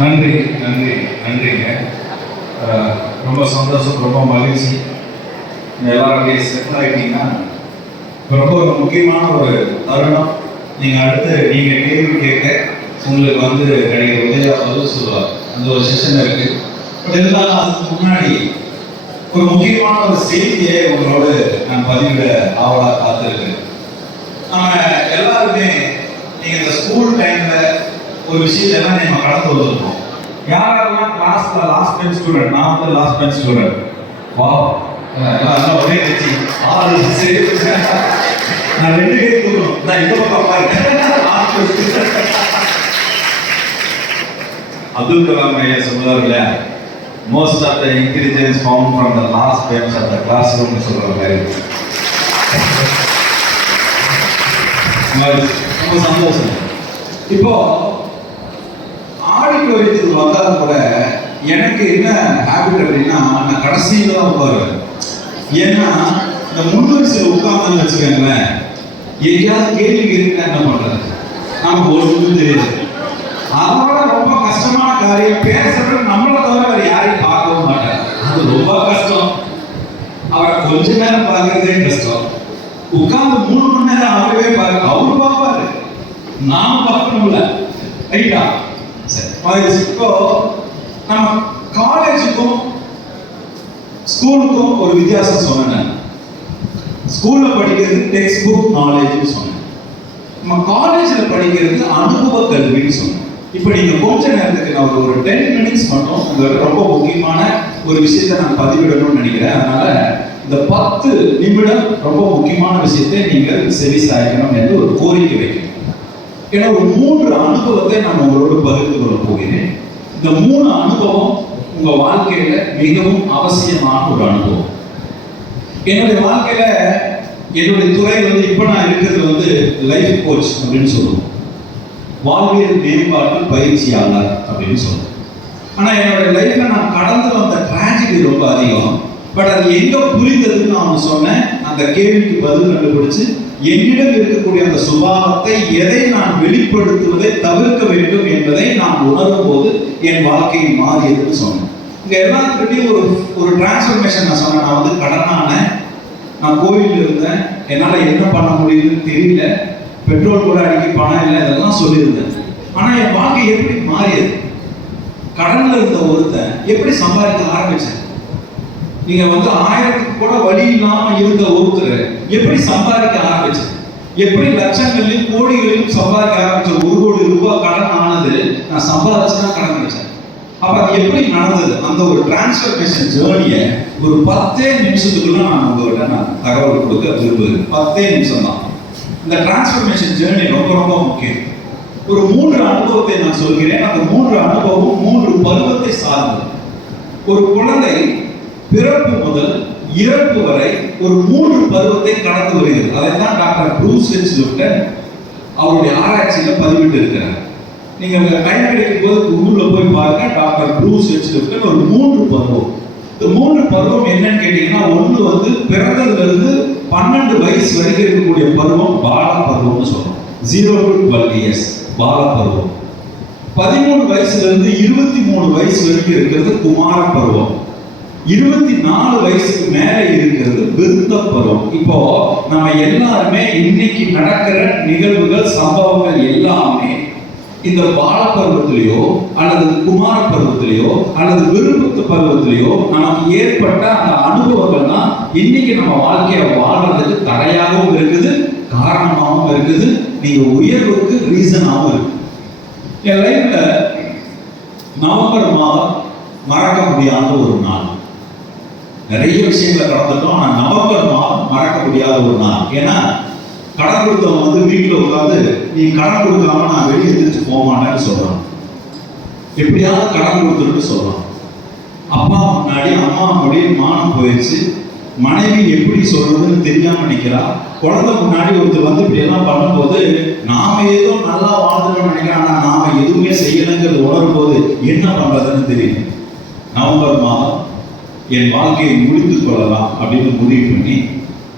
நன்றி நன்றி நன்றிங்க. ரொம்ப சந்தோஷம், ரொம்ப மகிழ்ச்சி. எல்லாரும் அப்படியே செட்டில் ஆகிட்டீங்கன்னா ரொம்ப ஒரு முக்கியமான ஒரு தருணம். நீங்கள் அடுத்து நீங்கள் கேள்வி கேட்க உங்களுக்கு வந்து நடிகர் உதயா பதில் சொல்லுவார். அந்த ஒரு செஷன் இருக்குது. பட் இருந்தாலும் அதுக்கு முன்னாடி ஒரு முக்கியமான ஒரு செய்தியை உங்களோடு நான் பதிவிட ஆவலாக காத்திருக்கேன். நம்ம எல்லாருமே நீங்கள் இந்த ஸ்கூல் டைமில் ஒரு விஷயத்தெல்லாம் நம்ம கடந்து வந்திருக்கோம். யாரெல்லாம் கிளாஸ்ல லாஸ்ட் பெஞ்ச் ஸ்டூடெண்ட், நான் வந்து லாஸ்ட் பெஞ்ச் ஸ்டூடெண்ட். வா எல்லாம் ஒரே கட்சி நான் 2 பேர் தூக்கணும். நான் இந்த பக்கம் பாருங்க. அப்துல் கலாம் ஐயா சொல்லுவார்ல, most of the intelligence found from the last bench of the class ரூம்னு சொல்றாங்க. ரொம்ப சந்தோஷம். இப்போ ஆடிட்டோரியத்துக்கு வந்தால் கூட எனக்கு என்ன ஹேபிட் அப்படின்னா, நான் கடைசியில் தான் உட்காருவேன். ஏன்னா இந்த முன்வரிசையில் உட்கார்ந்து வச்சுக்கோங்களேன், எங்கேயாவது கேள்வி கேட்க என்ன பண்றது, நமக்கு ஒன்றும் தெரியாது. அதோட ரொம்ப கஷ்டமான காரியம், பேசுறது நம்மளை தவிர வேறு யாரையும் பார்க்கவும் மாட்டாங்க. அது ரொம்ப கஷ்டம். அவரை கொஞ்ச நேரம் பார்க்கறதே கஷ்டம். உட்கார்ந்து 3 மணி நேரம் அவரவே பார்க்க அவரு பார்ப்பாரு, நாம பார்க்கணும்ல. ரைட்டா? சரி, இப்போ நம்ம காலேஜுக்கும் ஸ்கூலுக்கும் ஒரு வித்தியாசம் சொன்னேன். ஸ்கூல்ல படிக்கிறது டெக்ஸ்ட் புக் நாலேஜ்னு சொன்னேன். நம்ம காலேஜ்ல படிக்கிறது அனுபவ கல்வின்னு சொன்னேன். இப்போ நீங்க கொஞ்ச நேரத்துக்கு நான் ஒரு 10 மினிட்ஸ் மட்டும் உங்களுக்கு ரொம்ப முக்கியமான ஒரு விஷயத்தை நான் பதிவிடணும்னு நினைக்கிறேன். அதனால இந்த 10 நிமிடம் ரொம்ப முக்கியமான விஷயத்தை நீங்கள் செவி சாய்க்கணும் என்று ஒரு கோரிக்கை வைக்கிறேன். ஏன்னா ஒரு 3 அனுபவத்தை நான் உங்களோடு பகிர்ந்து கொள்ள போகிறேன். இந்த 3 அனுபவம் உங்க வாழ்க்கையில மிகவும் அவசியமான ஒரு அனுபவம். என்னுடைய வாழ்க்கையில என்னுடைய துறை வந்து இப்ப நான் இருக்கிறது வந்து லைஃப் கோச் அப்படின்னு சொல்லுவோம், வாழ்வியல் மேம்பாட்டு பயிற்சியாளர் அப்படின்னு சொல்லுவோம். ஆனா என்னுடைய லைஃப்ல நான் கடந்து வந்த டிராஜடி ரொம்ப அதிகம். பட் அது எங்க புரிந்ததுன்னு நான் சொன்னேன். அந்த கேள்விக்கு பதில் கண்டுபிடிச்சு என்னிடம் இருக்கக்கூடிய அந்த சுபாவத்தை, எதை நான் வெளிப்படுத்துவதை தவிர்க்க வேண்டும் என்பதை நான் உணரும் போது என் வாழ்க்கை மாறியதுன்னு சொன்னேன். இங்க எல்லாத்துக்கிட்டையும் ஒரு டிரான்ஸ்ஃபர்மேஷன் நான் சொன்னேன். நான் வந்து கடனானேன், நான் கோவிலில் இருந்தேன், என்னால் என்ன பண்ண முடியுதுன்னு தெரியல, பெட்ரோல் கூட அடிக்க பணம் இல்லை, இதெல்லாம் சொல்லியிருந்தேன். ஆனால் என் வாழ்க்கை எப்படி மாறியது? கடனில் இருந்த ஒருத்தன் எப்படி சம்பாதிக்க ஆரம்பிச்சேன்? நீங்க வந்து 1000க்கு கூட வழி இல்லாம இருந்த ஒருத்தர் எப்படி சம்பாதிக்க ஆரம்பிச்சேன்? எப்படி லட்சங்களிலும் கோடிகளிலும் சம்பாதிக்க ஆரம்பிச்ச? 1 கோடி ரூபாய் கடன் ஆனது நான் சம்பாதிச்சுதான் கடன் வச்சேன். அப்ப அது எப்படி நடந்தது? அந்த ஒரு டிரான்ஸ்ஃபர்மேஷன் ஜேர்னியை ஒரு 10 நிமிஷத்துக்குள்ள நான் உங்ககிட்ட தகவல் கொடுக்க விரும்புகிறேன். 10 நிமிஷம் தான். இந்த டிரான்ஸ்ஃபர்மேஷன் ஜேர்னி ரொம்ப ரொம்ப முக்கியம். ஒரு 3 அனுபவத்தை நான் சொல்கிறேன். அந்த 3 அனுபவம் 3 பருவத்தை சார்ந்தது. ஒரு குழந்தை பிறப்பு முதல் இறப்பு வரை ஒரு 3 பருவத்தை கடந்து வருகிறது. அதைத்தான் டாக்டர் ப்ரூஸ் லிப்டன் அவருடைய ஆராய்ச்சியில பதிவிட்டு இருக்கிறார். நீங்க டைம் கிடைக்கும் போது கூகுள்ல போய் பாருங்க, டாக்டர் ப்ரூஸ் லிப்டன் ஒரு 3 பருவம். இந்த 3 பருவம் என்னன்னு கேட்டீங்கன்னா, ஒன்று வந்து பிறந்ததுல இருந்து 12 வயசு வரைக்கும் இருக்கக்கூடிய பருவம் பால பருவம்னு சொல்றோம். 0 to 12 years பால பருவம். 13 வயசுல இருந்து 23 வயசு வரைக்கும் இருக்கிறது குமார பருவம். 24 வயசுக்கு மேல இருக்கிறது விருத்த பருவம். இப்போ நம்ம எல்லாருமே இன்னைக்கு நடக்கிற நிகழ்வுகள், சம்பவங்கள் எல்லாமே இந்த பால பருவத்திலேயோ அல்லது குமார பருவத்திலேயோ அல்லது விருப்பத்து பருவத்திலேயோ நமக்கு ஏற்பட்ட அந்த அனுபவங்கள் தான் இன்னைக்கு நம்ம வாழ்க்கையை வாழ்றதுக்கு தடையாகவும் இருக்குது, காரணமாகவும் இருக்குது, நீங்க உயர்வுக்கு ரீசனாகவும் இருக்கு. என் லைஃப்ல நவம்பர் மாதம் மறக்க முடியாத ஒரு நாள். நிறைய விஷயங்களை கடந்துட்டோம். ஆனால் நவம்பர் மாதம் மறக்க முடியாத ஒரு நாள். ஏன்னா கடன் கொடுத்தவங்க வந்து வீட்டில் உட்காந்து, நீ கடன் கொடுக்காம நான் வெளியே எதிர்த்து போக மாட்டேன்னு சொல்றான். எப்படியாவது கடன் கொடுத்துட்டு சொல்றான். அப்பா முன்னாடி அம்மா முன்னாடி மானம் போயிடுச்சு. மனைவி எப்படி சொல்றதுன்னு தெரியாம நிக்கிறா. குழந்தை முன்னாடி ஒருத்தர் வந்து இப்படி எல்லாம் பண்ணும்போது நாம ஏதோ நல்லா வாழ்ந்துட்டோம்னு நினைக்கிறோம். ஆனா நாம எதுவுமே செய்யலைங்கிறது உணரும் போது என்ன பண்றதுன்னு தெரியும். நவம்பர் மாதம் என் வாழ்க்கையை முடித்து கொள்ளலாம் அப்படின்னு முடிவு பண்ணி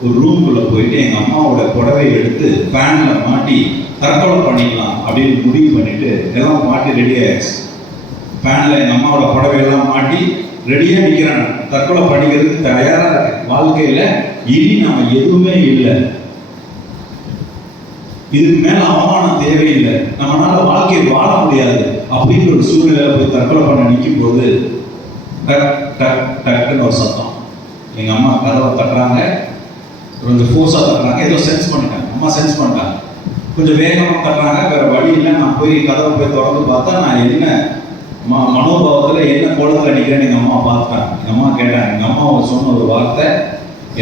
ஒரு ரூம்குள்ள போயிட்டு எங்க அம்மாவோட புடவை எடுத்து ஃபேன்ல மாட்டி தற்கொலை பண்ணிக்கலாம் அப்படின்னு முடிவு பண்ணிட்டு எல்லாம் மாட்டி ரெடி ஆயிடுச்சு. ஃபேனில் எங்கள் அம்மாவோட புடவையெல்லாம் மாட்டி ரெடியாக நிற்கிறேன், தற்கொலை பண்ணிக்கிறதுக்கு தயாராக இருக்கு. வாழ்க்கையில் இனி நம்ம எதுவுமே இல்லை, இதுக்கு மேலே அவமானம் தேவையில்லை, நம்மளால வாழ்க்கையை வாழ முடியாது அப்படிங்கிற ஒரு சூழ்நிலையில் போய் தற்கொலை பண்ண நிற்கும் போது டக் டக் டக்குன்னு ஒரு சத்தம். எங்கள் அம்மா கதவை தட்டுறாங்க, கொஞ்சம் ஃபோர்ஸாக தட்டுறாங்க, ஏதோ சென்ஸ் பண்ணிட்டாங்க, அம்மா சென்ஸ் பண்ணிட்டாங்க. கொஞ்சம் வேகமாக தட்டுறாங்க, வேறு வழி இல்லை. நான் போய் கதவை போய் திறந்து பார்த்தா நான் என்ன மனோபாவத்தில் என்ன கோலத்தில் நிற்கிறேன்னு எங்கள் அம்மா பார்த்துட்டாங்க. எங்கள் அம்மா கேட்டாங்க. எங்கள் அம்மாவை சொன்ன ஒரு வார்த்தை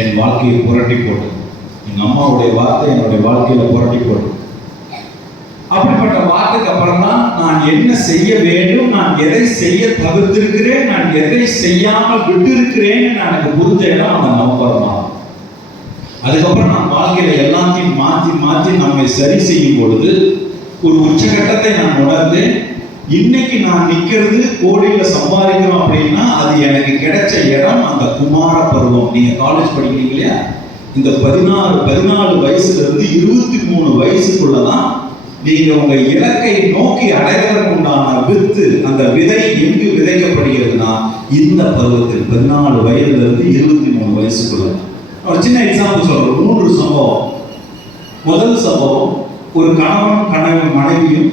என் வாழ்க்கையை புரட்டி போட்டு, எங்கள் அம்மாவுடைய வார்த்தை என்னுடைய வாழ்க்கையில் புரட்டி போட்டு. அப்படிப்பட்ட வார்த்தைக்கு அப்புறம் தான் நான் என்ன செய்ய வேண்டும், நான் எதை செய்ய தவிர்த்திருக்கிறேன், நான் எதை செய்யாமல் விட்டிருக்கிறேன்னு நான் எனக்கு புரிஞ்ச இடம் அந்த நவம்பர் மாதம். அதுக்கப்புறம் நான் வாழ்க்கையில எல்லாத்தையும் மாற்றி மாற்றி நம்மை சரி செய்யும் பொழுது ஒரு உச்சகட்டத்தை நான் உணர்ந்து, இன்னைக்கு நான் நிற்கிறது கோடியில சம்பாதிக்கிறோம் அப்படின்னா அது எனக்கு கிடைச்ச இடம் அந்த குமார பருவம். நீங்க காலேஜ் படிக்கிறீங்க இல்லையா, இந்த 14 வயசுல இருந்து 23 வயசுக்குள்ளதான் நீங்க உங்க இலக்கை நோக்கி அடைவதற்கு உண்டான வித்து, அந்த விதை எங்கு விதைக்கப்படுகிறதுனா இந்த பருவத்தில் 14 வயதுல இருந்து 23 வயசுக்குள்ள. ஒரு சின்ன எக்ஸாம்பிள் சொல்றேன், 3 சம்பவம். முதல் சம்பவம், ஒரு கணவன் மனைவியும்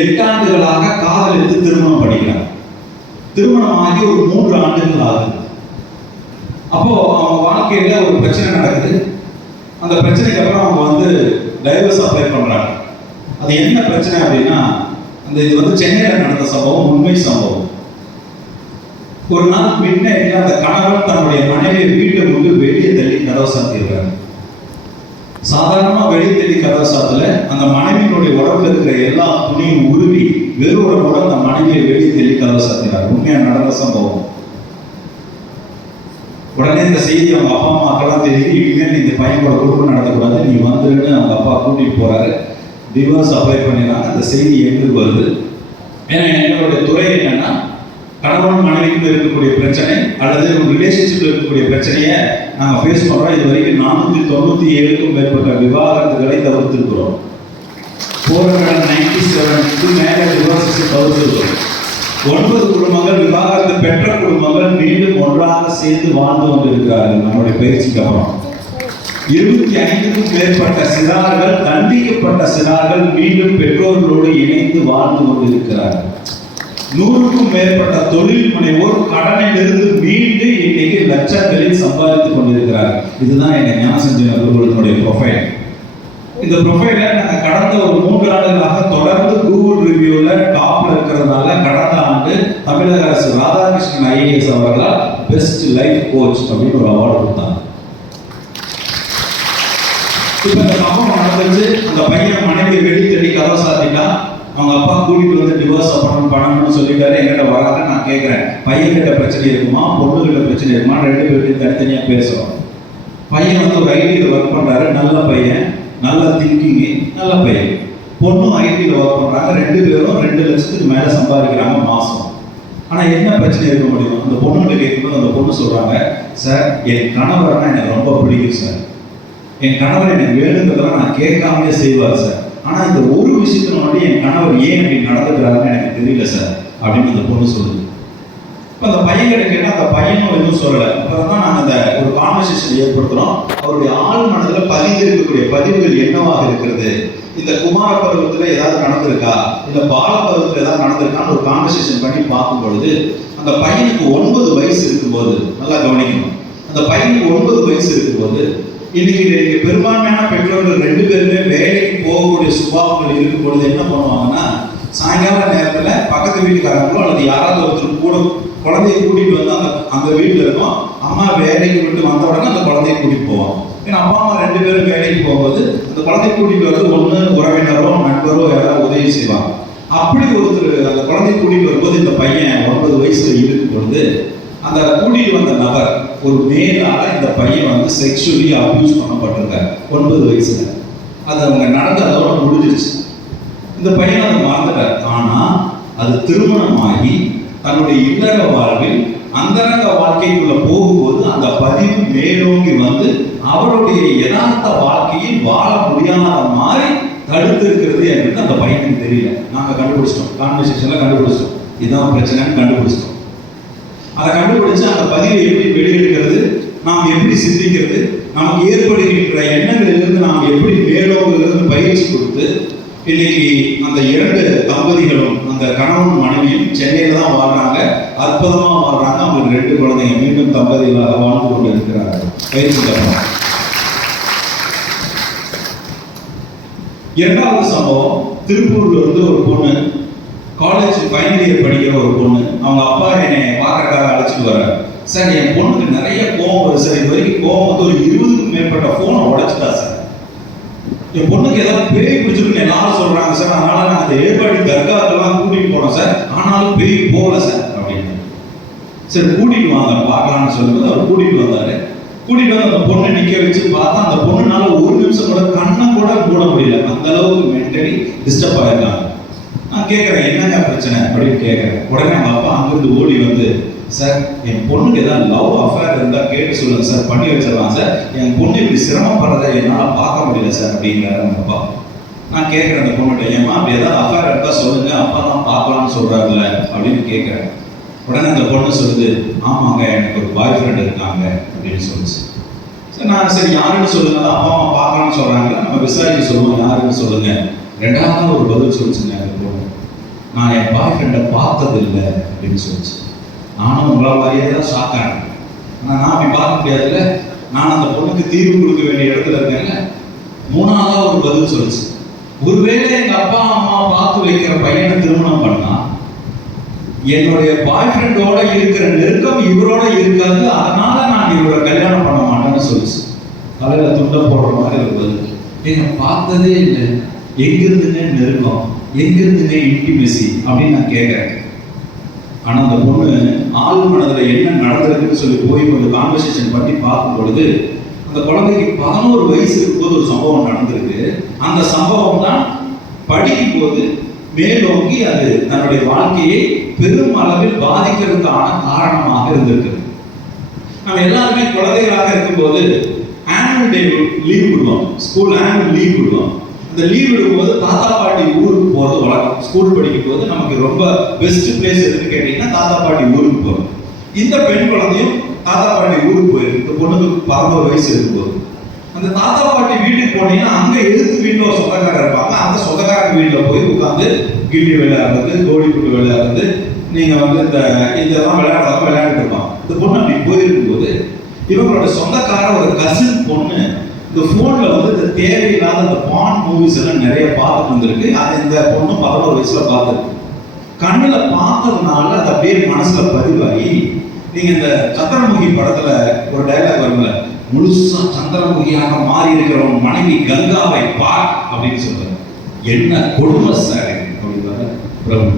8 ஆண்டுகளாக காதலித்து திருமணம் பண்ணிக்கிறாங்க. திருமணம் ஆகி ஒரு 3 ஆண்டுகள் ஆகுது. அப்போ அவங்க வாழ்க்கையில ஒரு பிரச்சனை நடக்குது. அந்த பிரச்சனைக்கு அப்புறம் அவங்க வந்து டைவர்ஸ் அப்ளை பண்றாங்க. அது என்ன பிரச்சனை அப்படின்னா, இது வந்து சென்னையில நடந்த சம்பவம், உண்மை சம்பவம். ஒரு நாள் மிட்நைட்ல அந்த கணவன் தன்னுடைய மனைவியை வீட்டை முன்பு வெளியே தள்ளி கதவை சாத்திடுறாரு. சாதாரணமா வெளியே தள்ளி கதவை சாத்தல, அந்த மனைவியினுடைய உடம்புல இருக்கிற எல்லா துணியும் உருவி வெறும் உடம்போட அந்த மனைவியை வெளியே தள்ளி கதவை சாத்திடுறாரு. உண்மையா நடந்த சம்பவம். உடனே இந்த செய்தி அவங்க அப்பா அம்மாக்கெல்லாம் தெரியுது. இனிமேல் இந்த பையனோட குடும்பம் நடத்தக்கூடாது, நீ வந்துருன்னு அவங்க அப்பா கூட்டிட்டு போறாரு. டிவோர்ஸ் அப்ளை பண்ணிடுறாங்க. அந்த செய்தி எங்களுக்கு வருது. ஏன்னா எங்களுடைய துறை என்னன்னா, கணவன் மனைவிக்குள்ள இருக்கக்கூடிய பிரச்சனை அல்லது ஒரு ரிலேஷன்ஷிப்ல இருக்கக்கூடிய பிரச்சனையை நாங்கள் ஃபேஸ் பண்றோம். இது வரைக்கும் 497க்கும் மேற்பட்ட விவாகரத்துகளை தவிர்த்திருக்கிறோம். 497க்கு மேல டிவோர்ஸஸ் தவிர்த்திருக்கிறோம். 9 குடும்பங்கள், விவாகரத்து பெற்ற குடும்பங்கள் மீண்டும் ஒன்றாக சேர்ந்து வாழ்ந்து கொண்டிருக்கிறார்கள். நம்முடைய பயிற்சிக்கு அப்புறம் 25க்கும் மேற்பட்ட சிறார்கள், தண்டிக்கப்பட்ட சிறார்கள் மீண்டும் பெற்றோர்களோடு இணைந்து வாழ்ந்து கொண்டிருக்கிறார்கள். 100க்கும் மேற்பட்ட தொழில் முனைவோர் கடனிலிருந்து மீண்டு இன்னைக்கு லட்சங்களில் சம்பாதித்துக் கொண்டிருக்கிறார்கள். இதுதான் எங்க ஞானசஞ்சன குருகுலத்தினுடைய ப்ரொஃபைல். இந்த ப்ரொஃபைலை நாங்கள் கடந்த ஒரு 3 ஆண்டுகளாக தொடர்ந்து கூகுள் ரிவ்யூல டாப்ல இருக்கிறதுனால கடந்த ஆண்டு தமிழக அரசு ராதாகிருஷ்ணன் IAS அவர்களால் பெஸ்ட் லைஃப் கோச் அப்படின்னு ஒரு அவார்டு கொடுத்தாங்க. இப்ப இந்த சம்பவம் நடந்துச்சு. அந்த பையன் மனைவி வெளியே தள்ளி கதவை சாத்திட்டா. அவங்க அப்பா கூட்டிட்டு வந்து டிவோர்ஸ் பண்ணணும்னு சொல்லிட்டாரு. என்கிட்ட வராங்க. நான் கேட்கிறேன், பையன் கிட்ட பிரச்சனை இருக்குமா, பொண்ணு கிட்ட பிரச்சனை இருக்குமா? 2 பேர்கிட்ட தனித்தனியா பேசுறோம். பையன் வந்து ஒரு ஐடியில் ஒர்க் பண்றாரு, நல்ல பையன், நல்ல திங்கிங், நல்ல பையன். பொண்ணும் ஐடியில் ஒர்க் பண்றாங்க. 2 பேரும் 2 லட்சத்துக்கு மேல சம்பாதிக்கிறாங்க மாசம். ஆனா என்ன பிரச்சனை இருக்க முடியும்? அந்த பொண்ணுகிட்ட கேட்கும்போது அந்த பொண்ணு சொல்றாங்க, சார் என் கணவர்னா எனக்கு ரொம்ப பிடிக்கும் சார், என் கணவர் எனக்கு வேணுங்கிறதெல்லாம் நான் கேட்காமலே செய்வார் சார். ஆனா இந்த ஒரு விஷயத்துல மட்டும் என் கணவர் ஏன் அப்படி நடந்துக்கிறாருன்னு எனக்கு தெரியல சார் அப்படின்னு அந்த பொண்ணு சொல்லுது. இப்போ அந்த பையன் கிட்ட கேட்டால் அந்த பையனும் எதுவும் சொல்லலை. அப்புறம் தான் நாங்கள் அந்த ஒரு கான்வர்சேஷன் ஏற்படுத்துகிறோம். அவருடைய ஆள் மனதில் பதிந்திருக்கக்கூடிய பதிவுகள் என்னவாக இருக்கிறது, இந்த குமார பருவத்தில் ஏதாவது நடந்திருக்கா, இல்லை பால பருவத்தில் ஏதாவது நடந்திருக்கான்னு ஒரு கான்வர்சேஷன் பண்ணி பார்க்கும் பொழுது அந்த பையனுக்கு 9 வயசு இருக்கும்போது, நல்லா கவனிக்கணும், அந்த பையனுக்கு 9 வயசு இருக்கும்போது, இன்னைக்கு பெரும்பான்மையான பெற்றோர்கள் 2 பேருமே வேலைக்கு போகக்கூடிய சுபாவங்கள் இருக்கும் பொழுது என்ன பண்ணுவாங்கன்னா, சாயங்கால நேரத்தில் பக்கத்து வீட்டுக்காரங்களோ அல்லது யாராவது ஒருத்தர் கூட குழந்தைய கூட்டிட்டு வந்து அந்த வீட்டில் இருக்கும். அம்மா வேலைக்கு விட்டு வந்த உடனே அந்த குழந்தைய கூட்டிட்டு போவாங்க. ஏன்னா அப்பா அம்மா 2 பேரும் வேலைக்கு போகும்போது அந்த குழந்தைய கூட்டிட்டு வந்து ஒன்று உறவினரோ நண்பரோ யாராவது உதவி செய்வாங்க. அப்படி ஒருத்தர் அந்த குழந்தைய கூட்டிட்டு வரும்போது இந்த பையன் 9 வயசுல இருக்கும் பொழுது அந்த கூட்டிட்டு வந்த நபர் ஒரு மேலால இந்த பையன் வந்து செக்ஷுவலி அபியூஸ் பண்ணப்பட்டிருக்காரு 9 வயசுல. அது அவங்க நடந்ததோட முடிஞ்சிருச்சு. இந்த பையன் அதை மறந்துட்டார். ஆனா அது திருமணமாகி தன்னுடைய இல்லற வாழ்வில் அந்தரங்க வாழ்க்கைக்குள்ள போகும்போது அந்த பதிவு மேலோங்கி வந்து அவருடைய யதார்த்த வாழ்க்கையில் வாழ முடியாத மாதிரி தடுத்து இருக்கிறது என்று அந்த பையனுக்கு தெரியல. நாங்க கண்டுபிடிச்சிட்டோம், கான்வர்சேஷன்ல கண்டுபிடிச்சிட்டோம். இதுதான் பிரச்சனைன்னு கண்டுபிடிச்சிட்டோம். அதை கண்டுபிடிச்சு அந்த பதிவை எப்படி வெளியெடுக்கிறது, நாம் எப்படி சிந்திக்கிறது, நமக்கு ஏற்படுகின்ற எண்ணங்களிலிருந்து நாம் எப்படி மேலோங்கிறது பயிற்சி கொடுத்து இன்னைக்கு அந்த 2 தம்பதிகளும் அந்த கணவன் மனைவியும் சென்னையில தான் வாழ்றாங்க. அற்புதமா வாழ்றாங்க. அவங்களுக்கு 2 குழந்தைங்க மீண்டும் தம்பதிகளாக வாழ்ந்து கொண்டு இருக்கிறார்கள். பயிற்சி தரம். 2வது சம்பவம், திருப்பூர்ல இருந்து ஒரு பொண்ணு, காலேஜ் ஃபைனல் இயர் படிக்கிற ஒரு பொண்ணு. அவங்க அப்பா என்னை பார்க்கறதுக்காக அழைச்சிட்டு வர்றாரு. சார், என் பொண்ணுக்கு நிறைய கோவம் வருது சார். இது வரைக்கும் கோவம் வந்து ஒரு 20க்கும் மேற்பட்ட போனை உடைச்சிட்டா சார். என் பொண்ணுக்கு ஏதாவது பேய் பிடிச்சிருக்குன்னு எல்லாரும் சொல்றாங்க சார். அதனால நான் அந்த ஏற்பாடு தர்காக்கெல்லாம் கூட்டிட்டு போனோம் சார். ஆனாலும் பேய் போகல சார் அப்படின்னு. சரி, கூட்டிட்டு வாங்க பார்க்கலாம்னு சொல்லும்போது அவர் கூட்டிட்டு வந்தாரு. கூட்டிட்டு வந்து அந்த பொண்ணை நிக்க வச்சு பார்த்தா அந்த பொண்ணுனால ஒரு நிமிஷம் கூட கண்ணை கூட மூட முடியல. அந்த அளவுக்கு மென்டலி டிஸ்டர்ப் ஆயிருக்காங்க. நான் கேட்குறேன், என்னங்க பிரச்சனை அப்படின்னு கேட்குறேன். உடனே அவங்க அப்பா அங்கிருந்து ஓடி வந்து, சார், என் பொண்ணுக்கு ஏதாவது லவ் அஃபேர் இருந்தால் கேட்டு சொல்லுங்க சார், பண்ணி வச்சிடலாம் சார். என் பொண்ணு இப்படி சிரமப்படுறதை என்னால் பார்க்க முடியல சார் அப்படிங்கிறாரு அவங்க அப்பா. நான் கேட்குறேன் அந்த பொண்ணுகிட்ட, ஏமா அப்படி ஏதாவது அஃபேர் இருந்தால் சொல்லுங்க, அப்பா தான் பார்க்கலாம்னு சொல்றாருல்ல அப்படின்னு கேட்குறேன். உடனே அந்த பொண்ணு சொல்லுது, ஆமாங்க, எனக்கு ஒரு பாய் ஃப்ரெண்ட் இருக்காங்க அப்படின்னு சொல்லுச்சு. சரி, நான் சரி யாருன்னு சொல்லுங்க, அப்பா அம்மா பார்க்கலாம்னு சொல்றாங்க, நம்ம விசாரிக்க சொல்லுவோம், யாருன்னு சொல்லுங்க. 2வது ஒரு பதில் சொல்லிச்சுங்க அந்த பொண்ணு, நான் என் பாய் ஃப்ரெண்டை பார்த்ததில்லை அப்படின்னு சொல்லிச்சு. நானும் உங்களா மாதிரியே தான் ஷாக் ஆனேன். ஆனால் நான் அப்படி பார்க்க முடியாதுல்ல, நான் அந்த பொண்ணுக்கு தீர்வு கொடுக்க வேண்டிய இடத்துல இருக்கேன்ல. 3வது ஒரு பதில் சொல்லிச்சு, ஒருவேளை எங்க அப்பா அம்மா பார்த்து வைக்கிற பையனை திருமணம் பண்ணா என்னுடைய பாய் ஃப்ரெண்டோட இருக்கிற நெருக்கம் இவரோட இருக்காது, அதனால நான் இவரை கல்யாணம் பண்ண மாட்டேன்னு சொல்லிச்சு. தலையில துண்டை போடுற மாதிரி ஒரு பதில். நீங்க பார்த்ததே இல்லை, எங்கிருந்துங்க நெருக்கம், எங்கிருந்துங்க இன்டிமெசி அப்படின்னு நான் கேட்கிறேன். ஆனா அந்த பொண்ணு ஆள் மனதில் என்ன நடந்திருக்குன்னு சொல்லி போய் கொஞ்சம் கான்வர்சேஷன் பண்ணி பார்க்கும் பொழுது அந்த குழந்தைக்கு 11 வயசு இருக்கும்போது ஒரு சம்பவம் நடந்திருக்கு. அந்த சம்பவம் தான் படிக்கும் போது மேலோங்கி அது தன்னுடைய வாழ்க்கையை பெரும் அளவில் பாதிக்கிறதுக்கான காரணமாக இருந்திருக்கு. நம்ம எல்லாருமே குழந்தைகளாக இருக்கும்போது ஆனுவல் டே லீவ் விடுவோம், ஸ்கூல் ஆனுவல் லீவ் விடுவோம். இந்த லீவ் விடும்போது தாத்தா பாட்டி ஊருக்கு போகிறது வழக்கம். ஸ்கூல் படிக்கும் போது நமக்கு ரொம்ப பெஸ்ட் பிளேஸ் எதுன்னு கேட்டீங்கன்னா தாத்தா பாட்டி ஊருக்கு போகும். இந்த பெண் குழந்தையும் தாத்தா பாட்டி ஊருக்கு போயிருக்கு. இந்த பொண்ணுக்கு 11 வயசு இருக்கும்போது அந்த தாத்தா பாட்டி வீட்டுக்கு போனீங்கன்னா அங்க எதிர்த்து வீட்டில் ஒரு சொந்தக்காரர் இருப்பாங்க. அந்த சொந்தக்காரர் வீட்டில் போய் உட்காந்து கில்லி விளையாடுறது, கோழி குண்டு விளையாடுறது, நீங்க வந்து இதெல்லாம் விளையாண்டுட்டு இருப்பாங்க. இந்த பொண்ணு அப்படி போயிருக்கும்போது இவங்களோட சொந்தக்கார ஒரு கசின் பொண்ணு இந்த போன்ல வந்து இந்த தேவையில்லாத இந்த பான் மூவிஸ் எல்லாம் நிறைய பார்த்துட்டு வந்திருக்கு. அது இந்த பொண்ணு 11 வயசுல பார்த்துருக்கு. கண்ணுல பார்த்ததுனால அது அப்படியே மனசுல பதிவாகி, நீங்க இந்த சந்திரமுகி படத்துல ஒரு டைலாக் வரும்ல, முழுசா சந்திரமுகியாக மாறி இருக்கிறவன் மனைவி கங்காவை பார் அப்படின்னு சொல்றாரு. என்ன கொடுமை சார் அப்படின்றாரு பிரபு.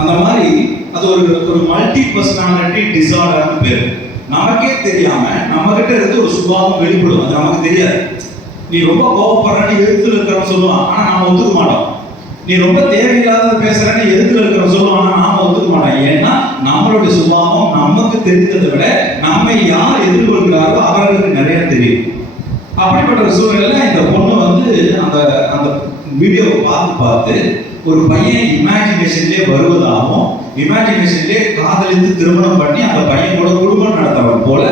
அந்த மாதிரி அது ஒரு மல்டி பர்சனாலிட்டி டிசார்டர்னு பேரு. நமக்கே தெரியாம நம்ம கிட்ட இருந்து ஒரு சுபாவம் வெளிப்படும், அது நமக்கு தெரியாது. நீ ரொம்ப கோபப்படுறன்னு எழுத்துல இருக்கிறவன் சொல்லுவான், ஆனா நாம ஒத்துக்க மாட்டோம். நீ ரொம்ப தேவையில்லாத பேசுறன்னு எழுத்துல இருக்கிறவன் சொல்லுவான், ஆனா நாம ஒத்துக்க மாட்டோம். ஏன்னா நம்மளுடைய சுபாவம் நமக்கு தெரிந்ததை விட நம்மை யார் எதிர்கொள்கிறாரோ அவர்களுக்கு நிறைய தெரியும். அப்படிப்பட்ட ஒரு சூழ்நிலையில இந்த பொண்ணு வந்து அந்த அந்த வீடியோவை பார்த்து ஒரு பையன் இமேஜினேஷன்லேயே வருவதாகவும், இமேஜினேஷன்லேயே காதலித்து திருமணம் பண்ணி அந்த பையன் கூட குடும்பம் நடத்தவன் போல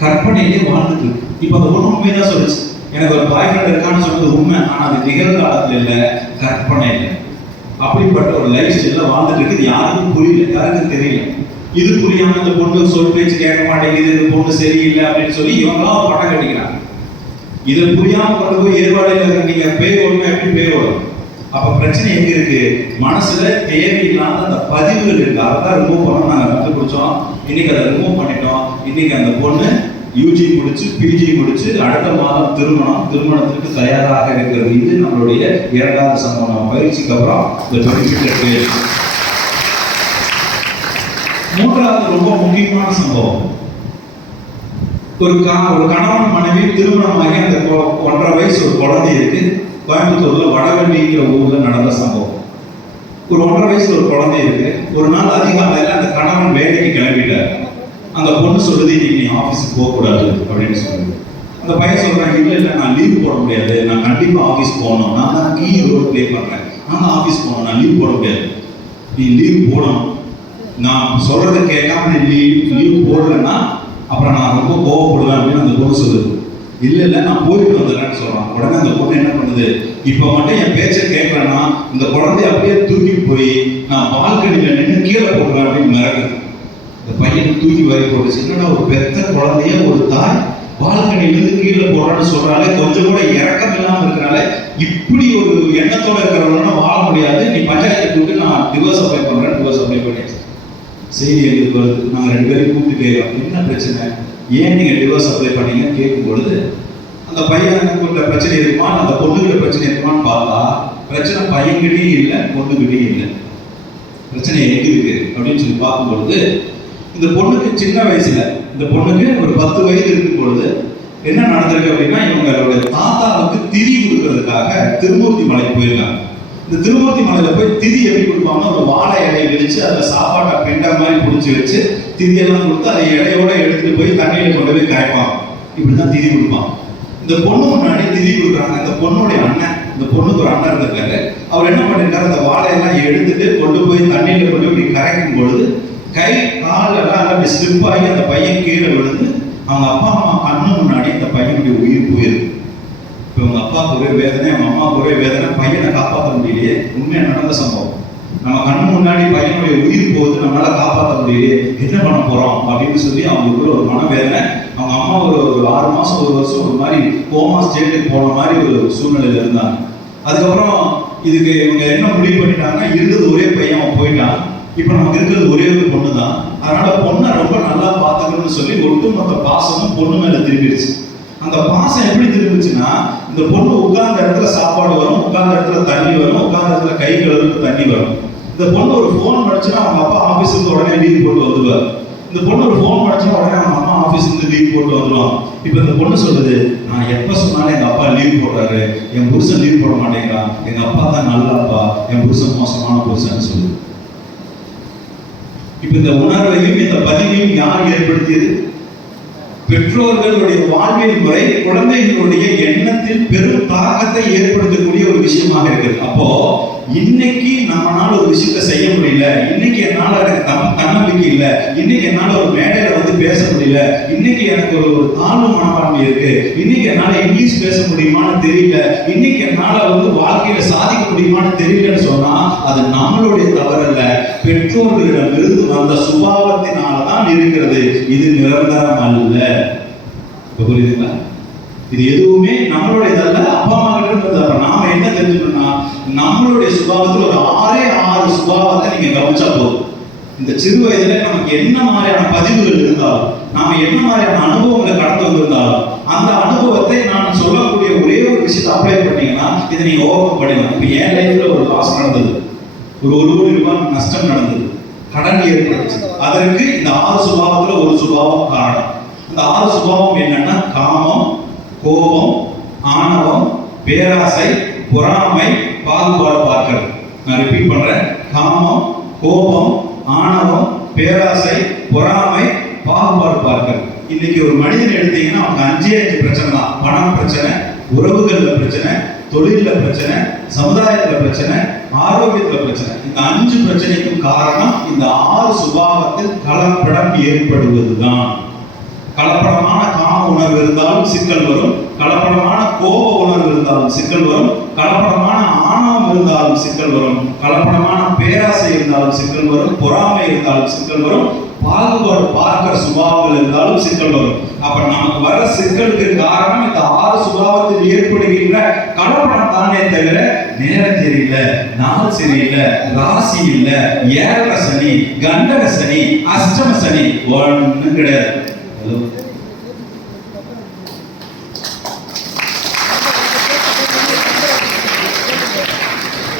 கற்பனையிலே வாழ்ந்துட்டு இருக்கு. இப்போ அந்த பொண்ணு உண்மைதான் சொல்லிச்சு, எனக்கு ஒரு பாய் ஃப்ரெண்ட் இருக்கான்னு சொன்னது உண்மை, ஆனால் அது நிகழ்காலத்தில் இல்லை, கற்பனை இல்லை. அப்படிப்பட்ட ஒரு லைஃப் ஸ்டைலில் வாழ்ந்துட்டு இருக்கு. இது யாருக்கும் புரியல, யாருக்கும் தெரியல. இது புரியாம இந்த பொண்ணு சொல் பேச்சு கேட்க மாட்டேங்குது, இந்த பொண்ணு சரியில்லை அப்படின்னு சொல்லி இவங்களாம் பட்டம் கட்டிக்கிறாங்க. இதை புரியாம கொண்டு போய் ஏற்பாடுல நீங்க பேய் ஓடுனா எப்படி பேய் ஓடும்? அப்ப பிரச்சனை எங்க இருக்கு? மனசுல தேவையில்லாத அந்த பதிவுகள் இருக்கு. அதான் ரிமூவ் பண்ணணும் நாங்க கண்டுபிடிச்சோம். இன்னைக்கு அதை ரிமூவ் பண்ணிட்டோம். இன்னைக்கு அந்த பொண்ணு யூஜி முடிச்சு பிஜி முடிச்சு அடுத்த மாதம் திருமணத்துக்கு தயாராக இருக்கிறது. இது நம்மளுடைய 2வது சம்பவம். பயிற்சிக்கு அப்புறம் இந்த பெனிஃபிட் இருக்கு. 3வது ரொம்ப முக்கியமான சம்பவம், ஒரு கணவன் மனைவி திருமணமாகி அந்த 1.5 வயசு ஒரு குழந்தை இருக்கு. கோயம்புத்தூர்ல வடவண்டிங்கிற ஊர்ல நடந்த சம்பவம். ஒரு 1.5 வயசுல ஒரு குழந்தை இருக்கு. ஒரு நாள் அதிகாலையில அந்த கணவன் வேலைக்கு கிளம்பிட்டார். அந்த பொண்ணு சொல்லுது, இன்னைக்கு நீ ஆஃபீஸுக்கு போகக்கூடாது அப்படின்னு சொல்லுது. அந்த பையன் சொல்றான், இல்லை நான் லீவ் போட முடியாது, நான் கண்டிப்பா ஆஃபீஸ் போகணும், நான் தான் கீ ரோல் பிளே பண்றேன், நான் தான் ஆஃபீஸ் போகணும், நான் லீவ் போட முடியாது. நீ லீவ் போடணும். நான் சொல்றதை கேட்காம நீ லீவ் போடலன்னா அப்புறம் நான் ரொம்ப கோவப்படுவேன் அப்படின்னு அந்த பொண்ணு சொல்லுது. இல்லை நான் போயிட்டு வந்துடுறேன்னு சொல்றான். உடனே அந்த பொண்ணு என்ன பண்ணுது, இப்போ மட்டும் என் பேச்சை கேட்கலன்னா இந்த குழந்தைய அப்படியே தூக்கி போய் நான் பால்கனியில் நின்று கீழே போடுறேன் அப்படின்னு மிரட்டுது. இந்த பையனை தூக்கி வாரி போட்டுச்சு. என்னடா ஒரு பெத்த குழந்தைய ஒரு தாய் பால்கனிலிருந்து கீழே போடுறான்னு சொல்றாலே, கொஞ்சம் கூட இறக்கம் இல்லாமல் இருக்கிறனால இப்படி ஒரு எண்ணத்தோட இருக்கிறவங்க வாழ முடியாது, நீ பஞ்சாயத்தை கூப்பிட்டு நான் டிவோர்ஸ் அப்ளை பண்றேன். டிவோர்ஸ் அப்ளை பண்ணியாச்சு. செய்தி எங்களுக்கு வருது. நாங்கள் 2 பேரும் கூப்பிட்டு கேட்கிறோம், என்ன பிரச்சனை, ஏன் நீங்க டிவோர்ஸ் அப்ளை பண்ணீங்கன்னு கேட்கும் பொழுது அந்த பையனுக்குள்ள பிரச்சனை இருக்குமா அந்த பொண்ணுகிட்ட பிரச்சனை இருக்குமான்னு பார்த்தா பிரச்சனை பையன்கிட்டையும் இல்லை பொண்ணுகிட்டையும் இல்லை. பிரச்சனை எங்க இருக்கு அப்படின்னு சொல்லி பார்க்கும் பொழுது இந்த பொண்ணுக்கு சின்ன வயசுல, இந்த பொண்ணுக்கு ஒரு 10 வயது இருக்கும் பொழுது என்ன நடந்திருக்கு அப்படின்னா, இவங்களுடைய தாத்தாவுக்கு திதி கொடுக்கறதுக்காக திருமூர்த்தி மலை போயிருக்காங்க. இந்த திருமூர்த்தி மலையில போய் திதி எப்படி கொடுப்பாங்கன்னா, ஒரு வாழை இலையை விரிச்சு அதில் சாப்பாட்டை பெண்டா மாதிரி பிடிச்சி வச்சு திதியெல்லாம் கொடுத்து அதை இலையோட எடுத்துட்டு போய் தண்ணியில கொண்டு போய் காய்ப்பான். இப்படிதான் திதி கொடுப்பான். இந்த பொண்ணு முன்னாடி திதி கொடுக்குறாங்க. இந்த பொண்ணுடைய அண்ணன், இந்த பொண்ணுக்கு ஒரு அண்ணன் இருந்திருக்காரு. அவர் என்ன பண்ணிருக்காரு, அந்த வாழையெல்லாம் எடுத்துட்டு கொண்டு போய் தண்ணியில கொண்டு போய் கரைக்கும் பொழுது கை கால் எல்லாம் அப்படி ஸ்லிப் ஆகி அந்த பையன் கீழே விழுந்து அவங்க அப்பா அம்மா கண்ணு முன்னாடி அந்த பையனுடைய உயிர் போயிருக்கு. இப்போ அவங்க அப்பாவுக்கு ஒரே வேதனை, அவங்க அம்மாவுக்கு ஒரே வேதனை, பையனை காப்பாற்ற முடியலையே. உண்மையா நடந்த சம்பவம். நம்ம கண்ணு முன்னாடி பையனுடைய உயிர் போகுது, நம்மளால காப்பாற்ற முடியலையே, என்ன பண்ண போறோம் அப்படின்னு சொல்லி அவங்களுக்குள்ள ஒரு மனவேதனை. அவங்க அம்மா ஒரு 6 மாசம் 1 வருஷம் ஒரு மாதிரி கோமா ஸ்டேட்டுக்கு போன மாதிரி ஒரு சூழ்நிலையில இருந்தாங்க. அதுக்கப்புறம் இதுக்கு இவங்க என்ன முடிவு பண்ணிட்டாங்கன்னா, இருந்தது ஒரே பையன், அவன் போயிட்டான். இப்ப நமக்கு இருக்கிறது ஒரே ஒரு பொண்ணு தான். அதனால பொண்ணை ரொம்ப நல்லா பார்த்துக்கணும்னு சொல்லி ஒட்டுமொத்த பாசமும் பொண்ணு மேல திரும்பிடுச்சு. அந்த பாசம் எப்படி திரும்பிச்சுன்னா, இந்த பொண்ணு உட்கார்ந்த இடத்துல சாப்பாடு வரும், உட்கார்ந்த இடத்துல தண்ணி வரும், உட்கார்ந்த இடத்துல கை கழுவுறதுக்கு தண்ணி வரும். இந்த பொண்ணு ஒரு போன் படிச்சுன்னா அவங்க அப்பா ஆபீஸுக்கு உடனே லீவ் போட்டு வந்துடுவார். இந்த பொண்ணு ஒரு போன் படிச்சுன்னா உடனே அவங்க அம்மா ஆபீஸுக்கு லீவ் போட்டு வந்துடுவாங்க. இப்ப இந்த பொண்ணு சொல்லுது, நான் எப்ப சொன்னாலும் எங்க அப்பா லீவ் போடுறாரு, என் புருஷன் லீவ் போட மாட்டேங்கிறான், எங்க அப்பா தான் நல்ல அப்பா, என் புருஷன் மோசமான புருஷன் சொல்லுது. இப்ப இந்த உணர்வையும் இந்த பதிவையும் யார் ஏற்படுத்தியது? பெற்றோர்களுடைய வாழ்வியல் முறை குழந்தைகளுடைய எண்ணத்தில் பெரும் தாக்கத்தை ஏற்படுத்தக்கூடிய ஒரு விஷயமாக இருக்குது. அப்போ இன்னைக்கு நம்மளால ஒரு விஷயத்தை செய்ய முடியல, இன்னைக்கு என்னால தன்னம்பிக்கை இல்லை, இன்னைக்கு என்னால ஒரு மேடையில வந்து பேச முடியல, இன்னைக்கு எனக்கு ஒரு தாழ்வு மனப்பான்மை இருக்கு, இன்னைக்கு என்னால இங்கிலீஷ் பேச முடியுமான்னு தெரியல, இன்னைக்கு என்னால வந்து வாழ்க்கையில சாதிக்க முடியுமான்னு தெரியலன்னு சொன்னா அது நம்மளுடைய தவறல்ல, பெற்றோர்களிடம் இருந்து வந்த சுபாவத்தினால்தான் இருக்கிறது. இது நிரந்தரம் அல்ல. புரியுதுங்களா? இது எதுவுமே நம்மளுடையதல்ல, அப்பா அம்மா கிட்ட இருந்தது. நாம என்ன தெரிஞ்சுக்கணும்னா, நம்மளுடைய சுபாவத்தில் ஒரு 6 சுபாவத்தை நீங்க கவனிச்சா போதும். இந்த சிறு வயதுல நமக்கு என்ன மாதிரியான பதிவுகள் இருந்தாலும், நாம என்ன மாதிரியான அனுபவங்களை கடந்து வந்திருந்தாலும், அந்த அனுபவத்தை நான் சொல்லக்கூடிய ஒரே ஒரு விஷயத்தை அப்ளை பண்ணீங்கன்னா இதை நீங்க ஓவர் பண்ணிடலாம். இப்ப என் லைஃப்ல ஒரு லாஸ் நடந்தது, ஒரு 1 கோடி ரூபாய் நஷ்டம் நடந்தது, கடன் ஏற்பட்டுச்சு. அதற்கு இந்த 6 சுபாவத்துல ஒரு சுபாவம் காரணம். அந்த 6 சுபாவம் என்னன்னா, காமம், கோபம், ஆணவம், பேராசை, பொறாமை, பாகுபாடு பார்க்கிறது. நான் ரிப்பீட் பண்றேன். காமம், கோபம், ஆணவம், பேராசை, பொறாமை, பாகுபாடு பார்க்கிறது. இன்னைக்கு ஒரு மனிதன் எடுத்தீங்கன்னா அவனுக்கு 5 பிரச்சனை தான். பணம் பிரச்சனை, உறவுகள்ல பிரச்சனை, தொழில பிரச்சனை, சமுதாயத்துல பிரச்சனை, ஆரோக்கியத்துல பிரச்சனை. இந்த 5 பிரச்சனைக்கும் காரணம் இந்த 6 சுபாவத்தில் கலப்படம் ஏற்படுவதுதான். கலப்படமான காம உணர்வு இருந்தாலும் சிக்கல் வரும், கலப்படமான கோப உணர்வு இருந்தாலும் சிக்கல் வரும், கலப்படமான ஆணவம் இருந்தாலும் சிக்கல் வரும், கலப்படமான பேராசை இருந்தாலும் சிக்கல் வரும், பொறாமை இருந்தாலும் சிக்கல் வரும், பாகுபாடு பார்க்கிற சுபாவங்கள் இருந்தாலும் சிக்கல் வரும். அப்ப நமக்கு வர சிக்கலுக்கு காரணம் இந்த 6 சுபாவத்தில் ஏற்படுகின்ற கலப்படம் தானே தவிர நேரம் சரியில்லை, நாள் சரியில்லை, ராசி இல்லை, ஏழரை சனி, கண்டக சனி, அஷ்டம சனி ஒன்றும் கிடையாது.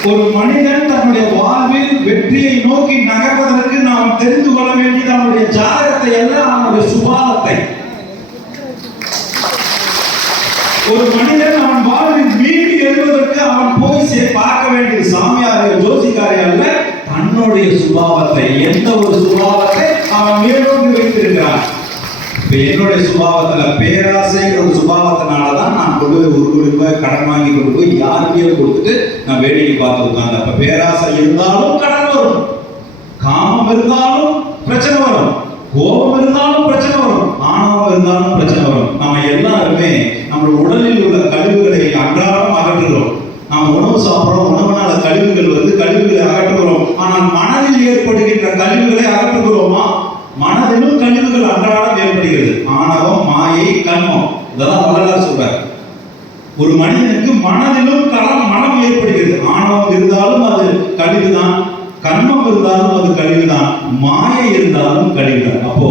ஒரு மனிதன் தன்னுடைய வாழ்வில் வெற்றியை நோக்கி நகர்வதற்கு நாம் தெரிந்து கொள்ள வேண்டியது அவனுடைய ஜாதகத்தை அல்ல, அவனுடைய சுபாவத்தை. ஒரு மனிதன் அவன் வாழ்வில் மீண்டு எழுவதற்கு அவன் போய் பார்க்க வேண்டியது சாமியாரையோ ஜோசிக்காரையோ அல்ல, தன்னுடைய சுபாவத்தை. எந்த ஒரு சுபாவத்தை அவன் மேலோங்கி வைத்திருக்கிறான். என்னுடைய சுபாவத்துல பேராசைங்கிற ஒரு சுபாவத்தினாலதான் நான் கொண்டு போய் 1 கோடி ரூபாய் கடன் வாங்கி கொண்டு போய் யாருக்கே கொடுத்துட்டு நான் வேடிக்கை பார்த்து உட்கார்ந்தேன். அப்ப பேராசை இருந்தாலும் கடன் வரும், காமம் காமம் இருந்தாலும் பிரச்சனை வரும், கோபம் இருந்தாலும் பிரச்சனை வரும், ஆணவம் இருந்தாலும் பிரச்சனை வரும். நம்ம எல்லாருமே நம்ம உடலில் உள்ள கழிவுகளை அன்றாடம் அகற்றுகிறோம். நாம் உணவு சாப்பிடுறோம், உணவுனால கழிவுகளை அகற்றுகிறோம். ஆனால் மனதில் ஏற்படுகின்ற கழிவுகளை அகற்றுகிறோமா? மனதிலும் கழிவுகள் அன்றாடம் ஏற்படுகிறது. ஆணவம், மாயை, கண்மம், இதெல்லாம் வள்ளலார் சொல்றார். ஒரு மனிதனுக்கு மனதிலும் மனம் ஏற்படுகிறது. ஆணவம் இருந்தாலும் அது கழிவுதான், கண்மம் இருந்தாலும் அது கழிவுதான், மாயை இருந்தாலும் கழிவுதான். அப்போ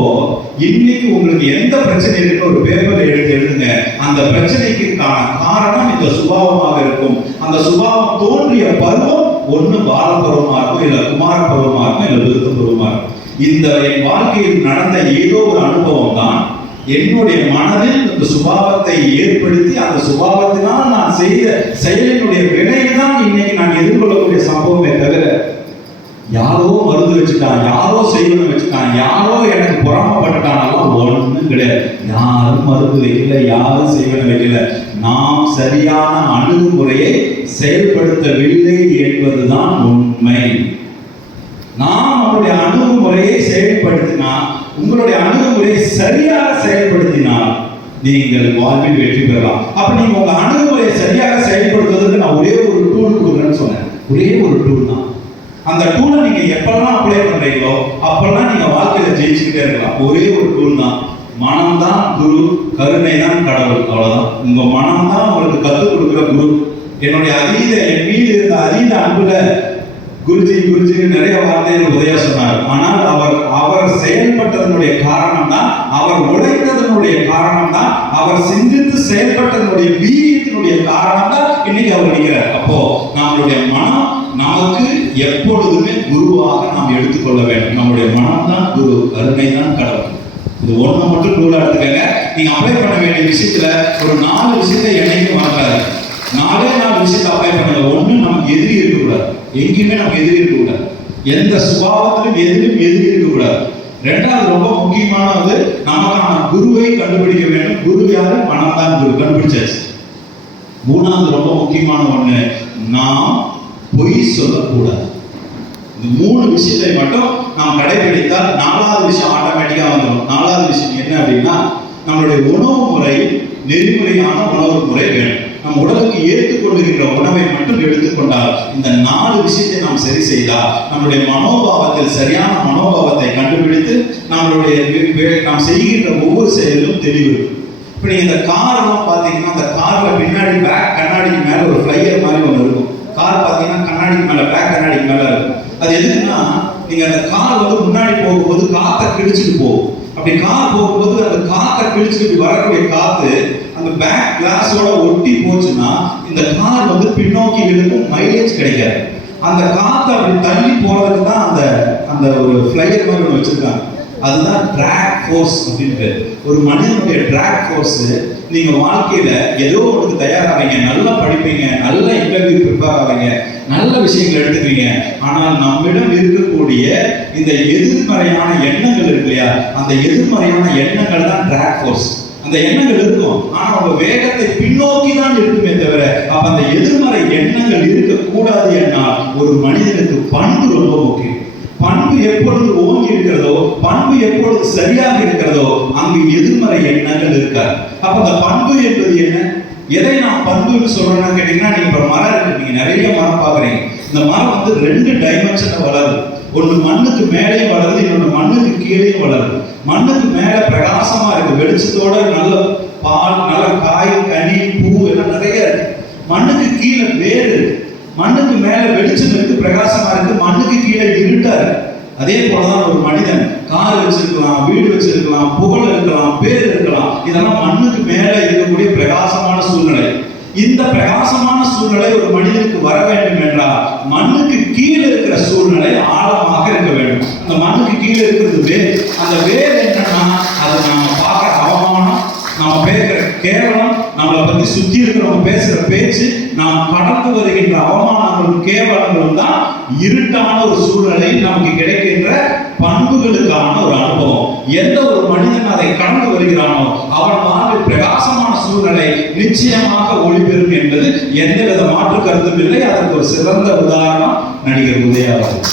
இன்னைக்கு உங்களுக்கு எந்த பிரச்சனை இருக்குன்னு ஒரு பேப்பர் எழுதுங்க. அந்த பிரச்சனைக்கு காரணம் இந்த சுபாவமாக இருக்கும். அந்த சுபாவம் தோன்றிய பருவம் ஒண்ணு பாலபருவமா இருக்கும், இல்ல குமார பருவமா இருக்கும், இல்ல விருத்த பருவமா இருக்கும். இந்த என் வாழ்க்கையில் நடந்த ஏதோ ஒரு அனுபவம் தான் என்னுடைய மனதில் இந்த சுபாவத்தை ஏற்படுத்தி அந்த சுபாவத்தினால் நான் செய்த செயலினுடைய விளைவு தான் இன்னைக்கு நான் எதிர்கொள்ளக்கூடிய சம்பவமே தவிர யாரோ மருந்து வச்சுட்டான், யாரோ செய்வன வச்சுட்டான், யாரோ எனக்கு பொறாமப்பட்டுட்டானெல்லாம் ஒன்றும் கிடையாது. யாரும் மருந்து வைக்கல, யாரும் செய்வன வைக்கல. நாம் சரியான அணுகுமுறையை செயல்படுத்தவில்லை என்பதுதான் உண்மை. நாம் நம்முடைய அணுகுமுறையை செயல்படுத்தினால், உங்களுடைய அணுகுமுறையை சரியாக செயல்படுத்தினால் நீங்கள் வாழ்வில் வெற்றி பெறலாம். அப்ப நீங்க உங்க அணுகுமுறையை சரியாக செயல்படுத்துவதற்கு நான் ஒரே ஒரு டூல் கொடுக்குறேன்னு சொன்னேன். ஒரே ஒரு டூல் தான். அந்த டூலை நீங்க எப்பெல்லாம் அப்ளை பண்றீங்களோ அப்பெல்லாம் நீங்க வாழ்க்கையில ஜெயிச்சுக்கிட்டே இருக்கலாம். ஒரே ஒரு டூல் தான். மனம்தான் குரு, கருணை தான் கடவுள். அவ்வளவுதான். உங்க மனம் தான் உங்களுக்கு கற்றுக் கொடுக்குற குரு. என்னுடைய என் மீது இருந்த அதீத அன்புல குருஜி நிறைய வார்த்தைகள் உதய சொன்னார். ஆனால் அவர் செயல்பட்டதனுடைய காரணம் தான், அவர் உழைத்ததனுடைய காரணம் தான், அவர் சிந்தித்து செயல்பட்டதனுடைய வீரியத்தினுடைய காரணம் தான் இன்னைக்கு அவர் நிற்கிறார். அப்போ நம்மளுடைய மனம் நமக்கு எப்பொழுதுமே குருவாக நாம் எடுத்துக்கொள்ள வேண்டும். நம்முடைய மனம் தான் குரு, கருணை தான் கடவுள். இது ஒண்ணு மட்டும் டூலா எடுத்துக்கங்க. நீங்க அப்ளை பண்ண வேண்டிய விஷயத்துல ஒரு 4 விஷயத்தை என்னைக்கும் மறக்காது. 4 விஷயத்தை அப்ளை பண்ணுங்க. ஒண்ணு, நமக்கு எதிரி இருக்கக்கூடாது. எங்கேயுமே நமக்கு எதிரி இருக்கக்கூடாது. எந்த சுபாவத்திலும் எதிரி இருக்கக்கூடாது. 2வது ரொம்ப முக்கியமானது, நமக்கான குருவை கண்டுபிடிக்க வேண்டும். குரு யாரு? மனம் தான் குரு. கண்டுபிடிச்சாச்சு. 3வது ரொம்ப முக்கியமான ஒண்ணு, நாம் பொய் சொல்லக்கூடாது. இந்த 3 விஷயத்தை மட்டும் நாம் கடைபிடித்தால் 4வது விஷயம் ஆட்டோமேட்டிக்கா வந்துடும். 4வது விஷயம் என்ன அப்படின்னா, நம்மளுடைய உணவு முறை நெறிமுறையான உணவு முறை வேணும். நம் உடலுக்கு ஏற்றுக்கொள்ளுகின்ற உணவை மட்டும் எடுத்துக்கொண்டால், இந்த 4 விஷயத்தை நாம் சரி செய்தால் நம்முடைய மனோபாவத்தில் சரியான மனோபாவத்தை கண்டுபிடித்து நாம் செய்கின்ற ஒவ்வொரு செயலும் தெளிவு. இப்ப நீங்க இந்த கார் எல்லாம் பாத்தீங்கன்னா, அந்த கார்ல பின்னாடி பேக் கண்ணாடிக்கு மேல ஒரு ஃபிளையர் மாதிரி ஒன்று இருக்கும். கார் பாத்தீங்கன்னா கண்ணாடிக்கு மேல, பேக் கண்ணாடிக்கு மேல இருக்கும். அது எதுக்குன்னா, நீங்க அந்த கார் முன்னாடி போகும்போது காத்தை கிழிச்சுட்டு போகும். அப்படி கார் போகும்போது அந்த காத்தை கிழிச்சுட்டு வரக்கூடிய காத்து அந்த பேக் கிளாஸோட ஒட்டி போச்சுன்னா இந்த கார் பின்னோக்கி விழுக்கும், மைலேஜ் கிடைக்காது. அந்த காத்தை அப்படி தள்ளி போறதுக்கு தான் அந்த ஒரு ஃபிளையர் மாதிரி ஒன்று வச்சிருக்காங்க. அதுதான் டிராக் ஃபோர்ஸ் அப்படின்ட்டு. ஒரு மனிதனுடைய டிராக் ஃபோர்ஸ். நீங்க வாழ்க்கையில ஏதோ ஒன்று தயாராவீங்க, நல்லா படிப்பீங்க, நல்ல இன்டர்வியூ ப்ரிப்பேர் ஆவீங்க, நல்ல விஷயங்கள் எடுத்துக்கிறீங்க. ஆனால் நம்மிடம் இருக்கக்கூடிய இந்த எதிர்மறையான எண்ணங்கள் இருக்கு இல்லையா, அந்த எதிர்மறையான எண்ணங்கள் தான் டிராக் ஃபோர்ஸ். அந்த எண்ணங்கள் இருக்கும், ஆனா உங்க வேகத்தை பின்னோக்கி தான் இருக்குமே தவிர, அப்ப அந்த எதிர்மறை எண்ணங்கள் இருக்கக்கூடாது. என்னால் ஒரு மனிதனுக்கு பண்பு ரொம்ப முக்கியம். பண்பு எப்பொழுது ஓங்கி இருக்கிறதோ, பண்பு எப்பொழுது சரியாக இருக்கிறதோ, அங்கு எதிர்மறை எண்ணங்கள் இருக்காது. அப்ப அந்த பண்பு என்பது என்ன? எதை நாம் பண்புன்னு சொல்றோம்னா கேட்டீங்கன்னா, நீங்க இப்ப மரம் இருக்கு, நீங்க நிறைய மரம் பாக்குறீங்க. இந்த மரம் 2 டைமென்ஷன்ல வளருது. ஒன்று மண்ணுக்கு மேலே வளருது, இன்னொன்று மண்ணுக்கு கீழே வளருது. மண்ணுக்கு மேல பிரகாசமா இருக்கு, வெளிச்சத்தோட நல்ல பால், நல்ல காய், கனி, பூ எல்லாம் நிறைய இருக்கு. மண்ணுக்கு கீழே வேறு இருக்கு. மண்ணுக்கு மேல வெளிச்சம் இருக்கு, பிரகாசமா இருக்கு, மண்ணுக்கு கீழே இருட்டா இருக்கு. அதே போலதான் ஒரு மனிதன் கார் வச்சிருக்கலாம், வீடு வச்சிருக்கலாம், புகழ் இருக்கலாம், பேர் இருக்கலாம். இதெல்லாம் மண்ணுக்கு மேல இருக்கக்கூடிய பிரகாசமான சூழ்நிலை. இந்த பிரகாசமான சூழ்நிலை ஒரு மனிதனுக்கு வர வேண்டும் என்றால் மண்ணுக்கு கீழே இருக்கிற சூழ்நிலை ஆழமாக இருக்க வேண்டும். அந்த மண்ணுக்கு கீழே இருக்கிறது வேர். அந்த வேர் என்னன்னா, அது நாம பார்க்கிற அவமானம், நாம பேசுற கேவலம், நம்மளை பத்தி சுத்தி இருக்கிறவங்க பேசுற பேச்சு, நாம் கடந்து வருகின்ற அவமானங்களும் கேவலங்களும் தான் இருட்டான ஒரு சூழ்நிலை நமக்கு கிடைக்கின்ற பண்புகளுக்கான ஒரு அனுபவம். எந்த ஒரு மனிதன் அதை கடந்து வருகிறானோ அவன் வாழ்வில் பிரகாசமான சூழ்நிலை நிச்சயமாக ஒளிபெறும் என்பது எந்தவித மாற்று கருத்தும் இல்லை. அதற்கு ஒரு சிறந்த உதாரணம் நடிகர் உதயா அவர்கள்.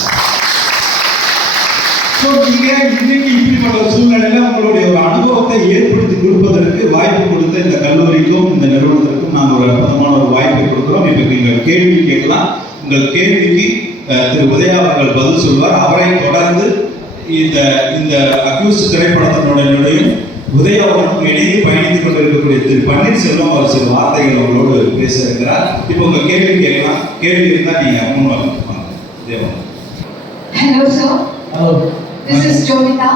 ஸோ நீங்கள் இன்னைக்கு இப்படிப்பட்ட ஒரு சூழ்நிலையில உங்களுடைய ஒரு அனுபவத்தை ஏற்படுத்தி கொடுப்பதற்கு வாய்ப்பு கொடுத்த இந்த கல்லூரிக்கும் இந்த நிறுவனத்திற்கும் நாங்கள் ஒரு அற்புதமான ஒரு வாய்ப்பை கொடுக்குறோம். இப்போ நீங்கள் கேள்வி கேட்கலாம். உங்கள் கேள்விக்கு திரு உதயா அவர்கள் பதில் சொல்வார். அவரை தொடர்ந்து இந்த இந்த அக்யூஸ்ட் திரைப்படத்தினுடைய உதயாவுடன் இடையே பயணித்துக் கொண்டிருக்கக்கூடிய திரு பன்னீர்செல்வம் அவர் சில வார்த்தைகள் அவங்களோடு பேச இருக்கிறார். இப்போ உங்க கேள்வி கேட்கலாம். கேள்வி இருந்தால் நீங்க முன்வாங்க. Hello sir. Hello. This is Jovita.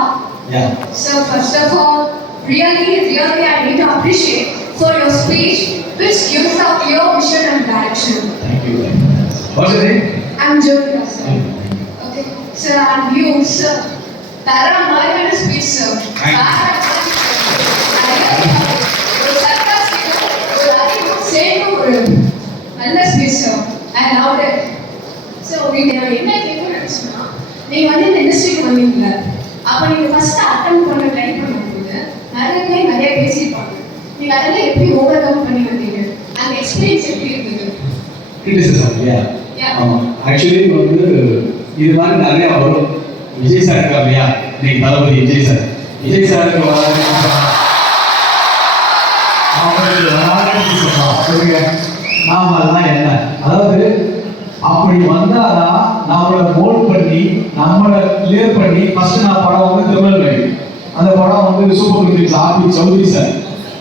Yeah. So first of all, really I need to appreciate for your speech, which gives a clear vision and direction. Thank you. What's your name? I'm Jovita sir. Okay. Sir, and you sir. Tara Marvin speech sir. நல்ல speech sir. I love it. So நீங்கள் என்ன கேட்கணும்னு நினச்சோன்னா, நீங்கள் வந்து இந்த இண்டஸ்ட்ரிக்கு வந்தீங்க, அப்போ நீங்கள் ஃபஸ்ட்டு அட்டம் பண்ண ட்ரை பண்ணும்போது நிறைய பேசியிருப்பாங்க. நீங்கள் அதெல்லாம் எப்படி ஓவர் கம் பண்ணி வந்தீங்க? அந்த எக்ஸ்பீரியன்ஸ் எப்படி இருந்தது? கிரிட்டிசிசம் இல்லையா? ஆமாம். ஆக்சுவலி வந்து இது மாதிரி நிறையா வரும். விஜய் சார் இருக்கா இல்லையா? இன்னைக்கு தளபதி விஜய் சார். விஜய் சாருக்கு நாம அதெல்லாம் என்ன, அதாவது அப்படி வந்தாதான் நம்மளை மோல்ட் பண்ணி நம்மளை கிளியர் பண்ணி ஃபர்ஸ்ட் நான் படம் வந்து திருநெல்வேலி, அந்த படம் வந்து சூப்பர் கிரிட்டிக்ஸ் ஆபி சௌத்ரி சார்,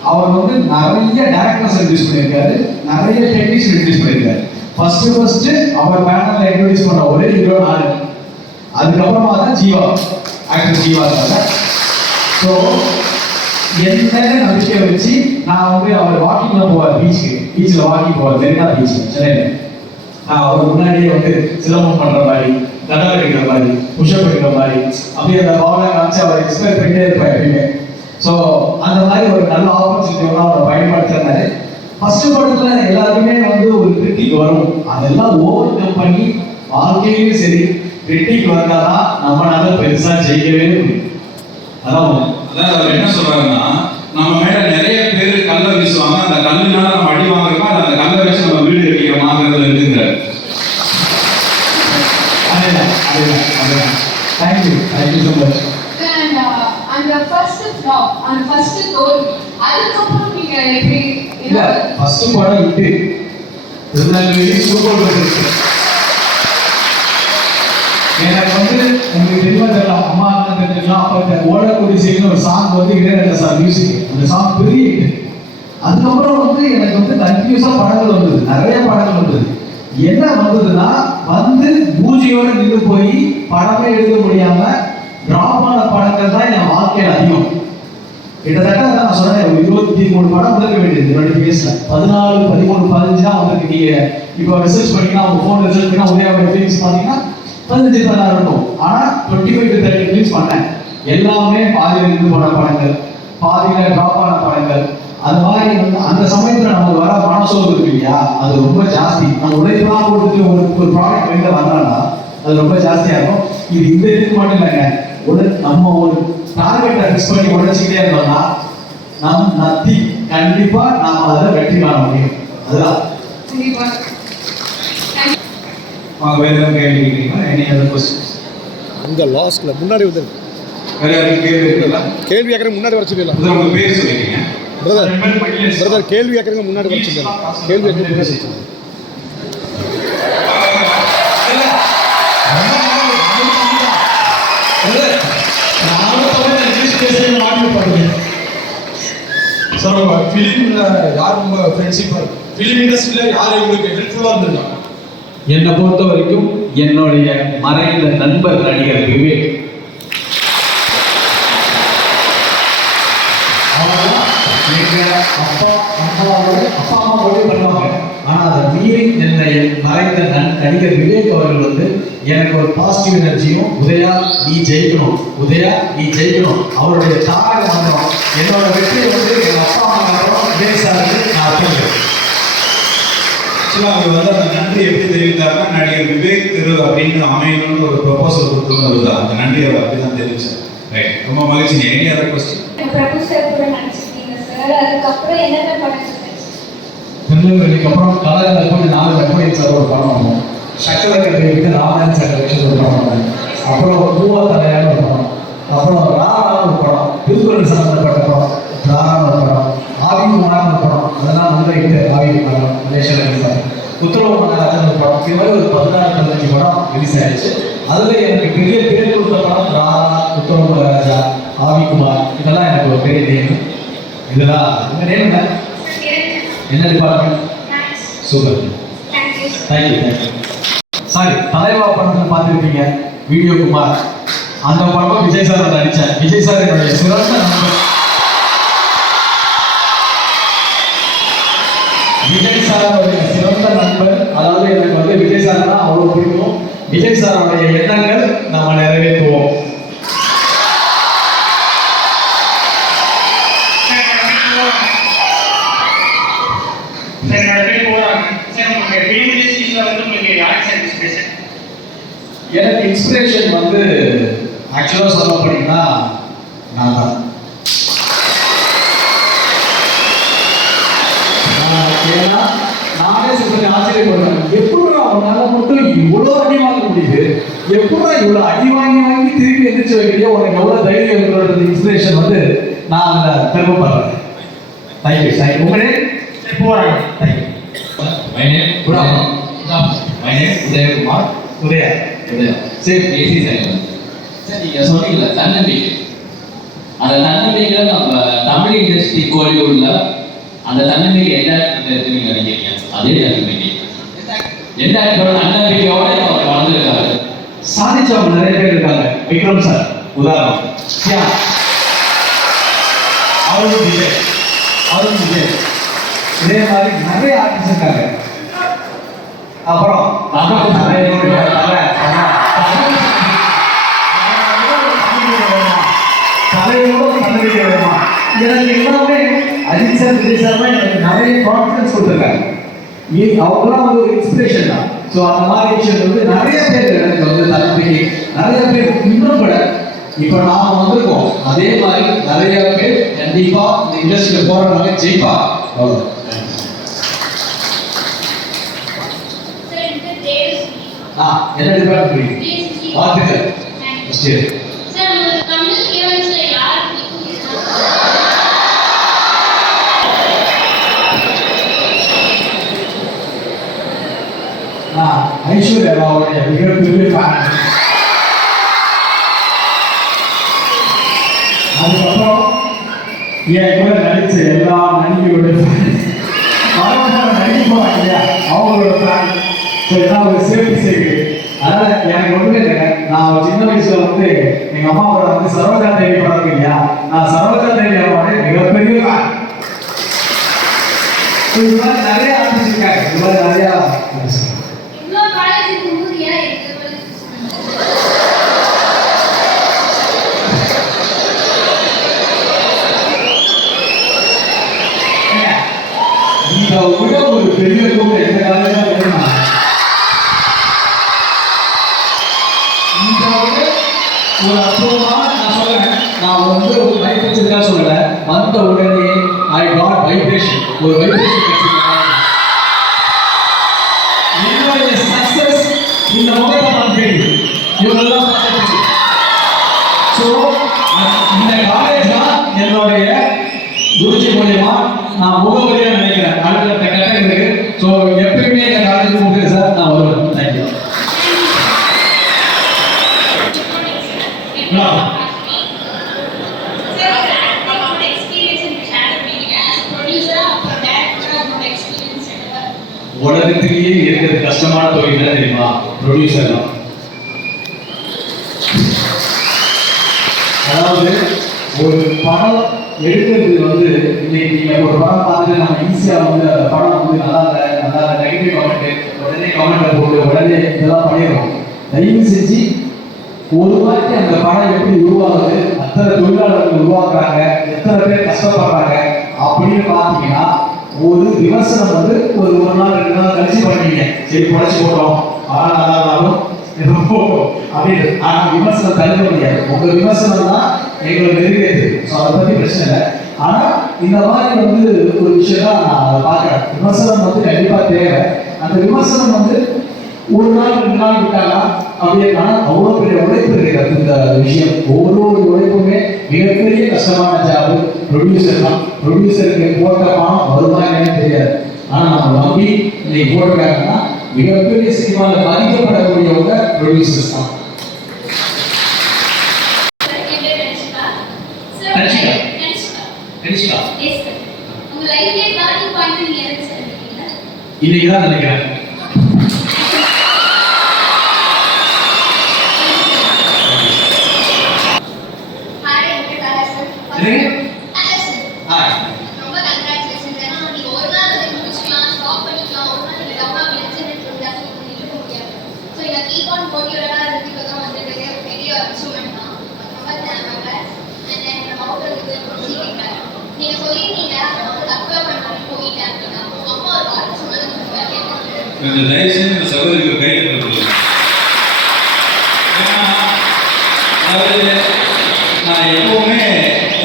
அவர் வந்து நிறைய டேரக்டர்ஸ் இன்ட்ரடியூஸ் பண்ணியிருக்காரு, நிறைய டெக்னீஷியன் இன்ட்ரடியூஸ் பண்ணியிருக்காரு. ஃபர்ஸ்ட் அவர் பேனல்ல இன்ட்ரடியூஸ் பண்ண ஒரே ஹீரோ நான். அதுக்கப்புறமா தான் Jeeva, actor Jeeva sir. So என்ன நம்பிக்கை வச்சு நான் வந்து அவர் வாக்கிங்ல போவார், பீச்சில் வாக்கிங் போவார், மெரினா பீச் சென்னையில். நான் அவர் முன்னாடியே வந்து சிலம்பம் பண்ற மாதிரி, தடவை எடுக்கிற மாதிரி, புஷ்அப் எடுக்கிற மாதிரி, அப்படியே அந்த பாவனை காமிச்சு அவர் எக்ஸ்பிளைன் பண்ணிட்டே இருப்பார் எப்பயுமே. ஸோ அந்த மாதிரி ஒரு நல்ல ஆப்பர்ச்சுனிட்டியோட அவரை பயன்படுத்துறாரு. ஃபர்ஸ்ட் படத்துல எல்லாருக்குமே வந்து ஒரு கிரிட்டிக் வரும், அதெல்லாம் ஓவர் கம் பண்ணி வாழ்க்கையிலும் சரி கிரிட்டிக் வந்தாதான் நம்மளால பெருசா ஜெயிக்கவே முடியும். அதான் அவர் என்ன சொல்றாருன்னா, நம்ம மேல நிறைய பேர் கல்ல வீசுவாங்க, அந்த கல்லுனால நம்ம அடி வாங்குறோமா, அந்த கல்ல வச்சு நம்ம வீடு கட்டிக்கிறோமாங்கிறதுல இருக்குங்கிறார். Thank you so much. அந்த ஃபர்ஸ்ட் ஃப்ளாப், அந்த ஃபர்ஸ்ட் தோல்வி, அதுக்கப்புறம் நீங்க எப்படி? இல்ல ஃபர்ஸ்ட் படம் இட்டு திருநெல்வேலி சூப்பர் டூப்பர். எனக்கு வந்து உங்களுக்கு தெரியுமா தெரியல, அம்மா அண்ணா தெரிஞ்சுக்கலாம். அப்போ ஓடக்கூடிய செய்யணும் ஒரு சாங் வந்து இடையில சார் மியூசிக், அந்த சாங் பெரிய ஹிட். அதுக்கப்புறம் வந்து எனக்கு வந்து கண்டினியூஸா படங்கள் வந்தது, நிறைய படங்கள் வந்தது. என்ன வந்ததுன்னா, வந்து பூஜையோட நின்று போய் படமே எழுத முடியாம டிராப் ஆன படங்கள் தான் என் வாழ்க்கையில் அதிகம். கிட்டத்தட்ட நான் சொன்னேன், 23 படம் வந்திருக்க வேண்டியது என்னோட பேஸ்ல. 14, 13, 15 தான் வந்திருக்கு. நீங்க இப்போ ரிசர்ச் பண்ணீங்கன்னா, உங்க போன் ரிசர்ச் பண்ணா உதயாவோட ஃபிலிம்ஸ் பார்த்தீங்கன்னா 15, 16 இருக்கும். ஆனா 25 to 30 ஃபிலிம்ஸ் பண்ணேன். எல்லாமே பாதியில இருந்து போன படங்கள், பாதியில டிராப் ஆன படங்கள். அது மாதிரி வந்து அந்த சமயத்துல நமக்கு வர மனசோர்வு இருக்கு இல்லையா, அது ரொம்ப ஜாஸ்தி. நம்ம உழைப்பெல்லாம் கொடுத்துட்டு ஒரு ப்ராடக்ட் வெளில வந்தாங்கன்னா அது ரொம்ப ஜாஸ்தியா இருக்கும். இது இந்த இதுக்கு மட்டும் இல்லைங்க, நம்ம ஒரு டார்கெட்டை ஃபிக்ஸ் பண்ணி உழைச்சிக்கிட்டே இருந்தோம்னா கண்டிப்பா நாம அதில் வெற்றி காண முடியும். அதுதான். வேற கேள்வி கேட்கிறீங்களா? Any other questions? இந்த லாஸ்ட்ல முன்னாடி வந்து வேற யாரும் கேள்வி இருக்குங்களா? கேள்வி கேட்கற முன்னாடி வர சொல்லிடலாம். உங்க பேர் சொல்லிட்டீங்க. பிரதர் கேள்வி கேட்கறங்க முன்னாடி வர சொல்லிடலாம். கேள்வி கேட்கற முன்னாடி சொல்லுங்க. சார், ஃபிலிம்ல யார் உங்க ஃப்ரெண்ட்ஷிப்பா, ஃபிலிம் இண்டஸ்ட்ரியில யார் உங்களுக்கு ஹெல்ப்ஃபுல்லா இருந்திருக்காங்க? என்னை பொறுத்த வரைக்கும் என்னுடைய மறைந்த நண்பர் நடிகர் விவேக். அப்பா அம்மாவோட பண்ணுவாங்க. ஆனா அதை மீறி என்னை மறைந்த நடிகர் விவேக் அவர்கள் வந்து எனக்கு ஒரு பாசிட்டிவ் எனர்ஜியும், உதயா நீ ஜெயிக்கணும், உதயா நீ ஜெயிக்கணும், அவருடைய தாராள மந்திரம். என்னோட வெற்றியை வந்து எங்க அப்பா அம்மா விவேக் சாருக்கு நான் அர்ப்பணிக்கிறேன். அவர் வந்து அந்த நன்றி எப்படி தெரிவித்தாருன்னா, நடிகர் விவேக் திரு அப்படின்னு அமையணும்னு ஒரு ப்ரொபோசல் கொடுத்துருந்தது. அந்த நன்றி அவர் அப்படிதான் தெரிவிச்சார். ரைட், ரொம்ப மகிழ்ச்சி. Any other question? Prabhu sir கூட நடிச்சிருக்கீங்க சார், அதுக்கப்புறம் என்னென்ன படம் திருநெல்வேலிக்கு அப்புறம் கலகலப்பு கொஞ்சம் 4 லட்சம் சார் ஒரு படம் வரும். சக்கரை கட்டிட்டு ராமநாதன் சார் ஒரு படம் வரும். அப்புறம் பூவா தலையான ஒரு படம். அப்புறம் ராரான ஒரு படம், திருக்குறள் சம்பந்தப்பட்ட படம், ராரான ஒரு படம், ஆவிக்குமாரான ஒரு படம், அதெல்லாம் வந்து ஆவிக்குமாரம் மலேசியாவில் ரிலீஸ் உத்தரவு மன்னராஜன் ஒரு படம், இது மாதிரி ஒரு 16-15 படம் ரிலீஸ் ஆயிடுச்சு. அதில் எனக்கு பெரிய பேர் கொடுத்த படம் ராரா, உத்தரவு மன்னராஜா, ஆவிக்குமார், இதெல்லாம் எனக்கு ஒரு பெரிய நேம். இதெல்லாம் உங்கள் நேம் என்ன டிபார்ட்மெண்ட்? Super, thank you. சாரி, தலைவா படத்தில் பார்த்துருப்பீங்க வீடியோ குமார், அந்த படம் விஜய் சார் நடித்தேன். விஜய் சார் என்னுடைய சிறந்த நண்பர். விஜய் சாரோடைய சிறந்த நண்பர், அதாவது எனக்கு வந்து விஜய் சார் தான் அவ்வளோ பிடிக்கும். விஜய் சாரோடைய எண்ணங்கள் நம்ம நிறைவேற்றுவோம். எனக்கு இன்ஸ்பிரேஷன் வந்து ஆக்சுவலாக சொல்ல போனீங்கன்னா நான் தான். ஏன்னா நானே சொல்றேன், ஆச்சரியப்படுறேன், எப்படா அவனால மட்டும் இவ்வளோ அடி வாங்க முடியுது, எப்படா இவ்வளோ அடி வாங்கி திருப்பி எந்திரிச்சு வைக்கிறியோ, உனக்கு எவ்வளோ தைரியம் இருக்கிற இன்ஸ்பிரேஷன் வந்து நான் அதில் பெருமைப்படுறேன். தேங்க்யூ. உங்களே போறாங்க. தேங்க்யூ. உதயகுமார். உதயா. சரி, பேசி சார் நீங்க சொன்னீங்கல்ல தன்னம்பிக்கை, அந்த தன்னம்பிக்கையில நம்ம தமிழ் இண்டஸ்ட்ரி கோலிவுட்ல அந்த தன்னம்பிக்கை எந்த இடத்துல இருக்கு நீங்க நினைக்கிறீங்க? அதே தன்னம்பிக்கை எந்த இடத்தோட தன்னம்பிக்கையோட அவர் வளர்ந்துருக்காரு, சாதிச்சவங்க நிறைய பேர் இருக்காங்க. விக்ரம் சார் உதாரணம், அருண் விஜய், இதே மாதிரி நிறைய ஆர்டிஸ்ட் இருக்காங்க. அப்புறம் எனக்கு எல்லாமே அஜித் சார், விஜய் சார்லாம் எனக்கு நிறைய கான்ஃபிடன்ஸ் கொடுத்துருக்காங்க. அவங்களாம் வந்து ஒரு இன்ஸ்பிரேஷன் தான். ஸோ அந்த மாதிரி விஷயம் வந்து நிறைய பேர் எனக்கு வந்து தன்னம்பிக்கை, நிறைய பேர் இன்னும் கூட இப்போ நாம் வந்திருக்கோம், அதே மாதிரி நிறைய பேர் கண்டிப்பா இந்த இண்டஸ்ட்ரியில் போறவங்க ஜெயிப்பா. என்ன டிபார்ட்மெண்ட்? வாழ்த்துக்கள். ஐஸ்வர்யா ராவுடைய மிகப்பெரிய ஃபேன். அதுக்கப்புறம் என் கூட நடிச்ச எல்லா நடிகையோட நடிப்பாங்க இல்லையா, அவங்களோட ஃபேன். ஸோ இதான் ஒரு சேஃப்டி சேவை. அதனால எனக்கு ஒன்றுமே இல்லை, நான் சின்ன வயசுல வந்து எங்க அம்மா கூட வந்து சரோஜா தேவி படம் இருக்கு இல்லையா, நான் சரோஜா தேவி அவரோட மிகப்பெரிய ஃபேன். இது மாதிரி நிறைய ஆர்டிஸ்ட் இருக்காங்க, இது மாதிரி நிறைய விட ஒரு பெரிய கூட்டம் எந்த காலையில வேணுமா, ஒரு அற்புதமான நான் சொல்றேன், நான் வந்து ஒரு வைப்ரேஷன் சொல்லல, வந்த உடனே ஐ காட் வைப்ரேஷன், ஒரு வைப்ரேஷன் என்னுடைய சக்சஸ் இந்த முகத்தை நான் தெரியும், இவங்கெல்லாம் பார்த்து. ஸோ இந்த காலேஜ் தான் என்னுடைய குருஜி மூலியமா நான் முகவரியா நினைக்கிறேன், அடுத்த கட்டங்களுக்கு. ஸோ எப்பயுமே இந்த காலேஜ் முடியுது சார், நான் வருவேன். தேங்க்யூ. உலகத்திலேயே இருக்கிறது கஷ்டமான தொழில் தான் தெரியுமா? ப்ரொடியூசர் தான். அதாவது ஒரு படம் எடுக்கிறது வந்து இன்னைக்கு நீங்க ஒரு படம் பார்த்துட்டு நம்ம ஈஸியா வந்து அந்த படம் வந்து நல்லா நெகட்டிவ் கமெண்ட், உடனே கமெண்ட்டை போட்டு உடனே இதெல்லாம் பண்ணிடுறோம். தயவு செஞ்சு ஒரு வாட்டி அந்த படம் எப்படி உருவாகுது, அத்தனை தொழிலாளர்கள் உருவாக்குறாங்க, எத்தனை பேர் கஷ்டப்படுறாங்க அப்படின்னு பார்த்தீங்கன்னா, ஒரு விமர்சனம் வந்து ஒரு நாள் 2 நாள் கழிச்சு பண்ணுவீங்க, சரி புடைச்சு போட்டோம், ஆனால் நல்லா இருந்தாலும் அப்படின்னு. ஆனால் விமர்சனம் தடுக்க முடியாது, உங்க விமர்சனம் தான் எங்களுக்கு தெரியாது. ஸோ அதை பற்றி பிரச்சனை இல்லை. ஆனால் இந்த மாதிரி வந்து ஒரு விஷயம் தான் நான் அதை பார்க்குறேன். விமர்சனம் வந்து கண்டிப்பாக தேவை. அந்த விமர்சனம் வந்து ஒரு நாள் 2 நாள் விட்டாங்கன்னா அப்படியே அவ்வளோ பெரிய உழைப்பு இருக்கிறது இந்த விஷயம். ஒவ்வொரு மிகப்பெரிய கஷ்டமான ஜாப் ப்ரொடியூசர் தான். ப்ரொடியூசருக்கு போட்ட பணம் வருமா என்னன்னு தெரியாது. ஆனால் நம்ம நம்பி இன்னைக்கு போட்டிருக்காங்கன்னா மிகப்பெரிய சினிமாவில் மதிக்கப்படக்கூடியவங்க ப்ரொடியூசர்ஸ் தான். உங்க லைஃப்ல டர்னிங் பாயிண்ட் நீங்க எதை சொல்றீங்க? இன்னைக்கு தான் நினைக்கிறேன். ஹாய் உங்க கலாசன். ஹாய். ரொம்ப கங்க்ராச்சுலேஷன்ஸ். ஏன்னா நீங்க ஒரு நாள் அதை முடிச்சுக்கலாம், ஸ்டாப் பண்ணிக்கலாம். ஒரு நாள் நீங்க தப்பா நினைச்சுட்டு இருந்தாலும் பண்ணிட்டு முடியாது. ஸோ இதை கீப் ஆன் மோட்டிவேட்டா இருக்கு தான் வந்துட்டு பெரிய அச்சீவ்மெண்ட் தான். ரொம்ப கங்க்ராட்ஸ். அண்ட் தென் நம்ம அவுட்டருக்கு ப்ரொசீடிங் நீங்க சொல்லியிருந்தீங்க நான் வந்து தப்பா பண்ணி போயிட்டேன் அப்படின்னா உங்க அம்மா ஒரு வார்த்தை சொன்னது இந்த தயவு செஞ்சு இந்த சகோதரிக்கு கை கொடுத்துருங்க. அதாவது நான் எப்பவுமே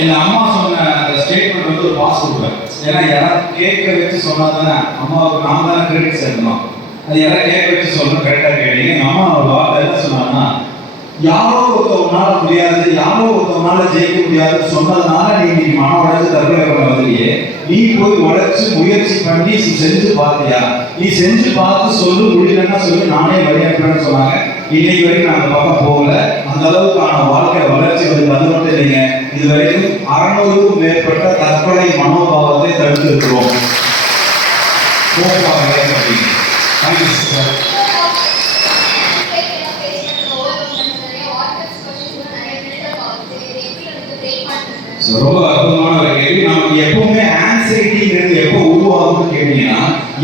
எங்க அம்மா சொன்ன அந்த ஸ்டேட்மெண்ட் வந்து ஒரு பாஸ் கொடுப்பேன். ஏன்னா யாராவது கேட்க வச்சு சொன்னாதானே அம்மாவுக்கு நாம தானே கிரெடிட் சேர்க்கணும். அது யாராவது கேட்க வச்சு சொல்லணும், கரெக்டாக கேட்டீங்க. எங்க அம்மா ஒரு வார்த்தை என்ன சொன்னாங்கன்னா, யாரோ ஒருத்தவனால முடியாது, யாரோ ஒருத்தவனால ஜெயிக்க முடியாதுன்னு சொன்னதுனால நீ இன்னைக்கு மன உடைச்சு தற்கொலை பண்ண வந்தியே, நீ போய் உழைச்சு முயற்சி பண்ணி செஞ்சு பார்த்தியா? நீ செஞ்சு பார்த்து சொல்லு, முடியலன்னா சொல்லு, நானே வழி அனுப்புறேன்னு சொன்னாங்க. இன்னைக்கு வரைக்கும் நான் அந்த பக்கம் போகல. அந்த அளவுக்கான வாழ்க்கை வளர்ச்சி வந்து அது மட்டும் இல்லைங்க, இது வரைக்கும் 600க்கும் மேற்பட்ட தற்கொலை மனோபாவத்தை தடுத்திருக்கிறோம். Thank you sir. ரொம்ப அற்புதமான ஒரு கேள்வி. நமக்கு எப்பவுமே ஆன்சைட்டிங்கிறது எப்போ உருவாகும்னு கேட்டீங்கன்னா,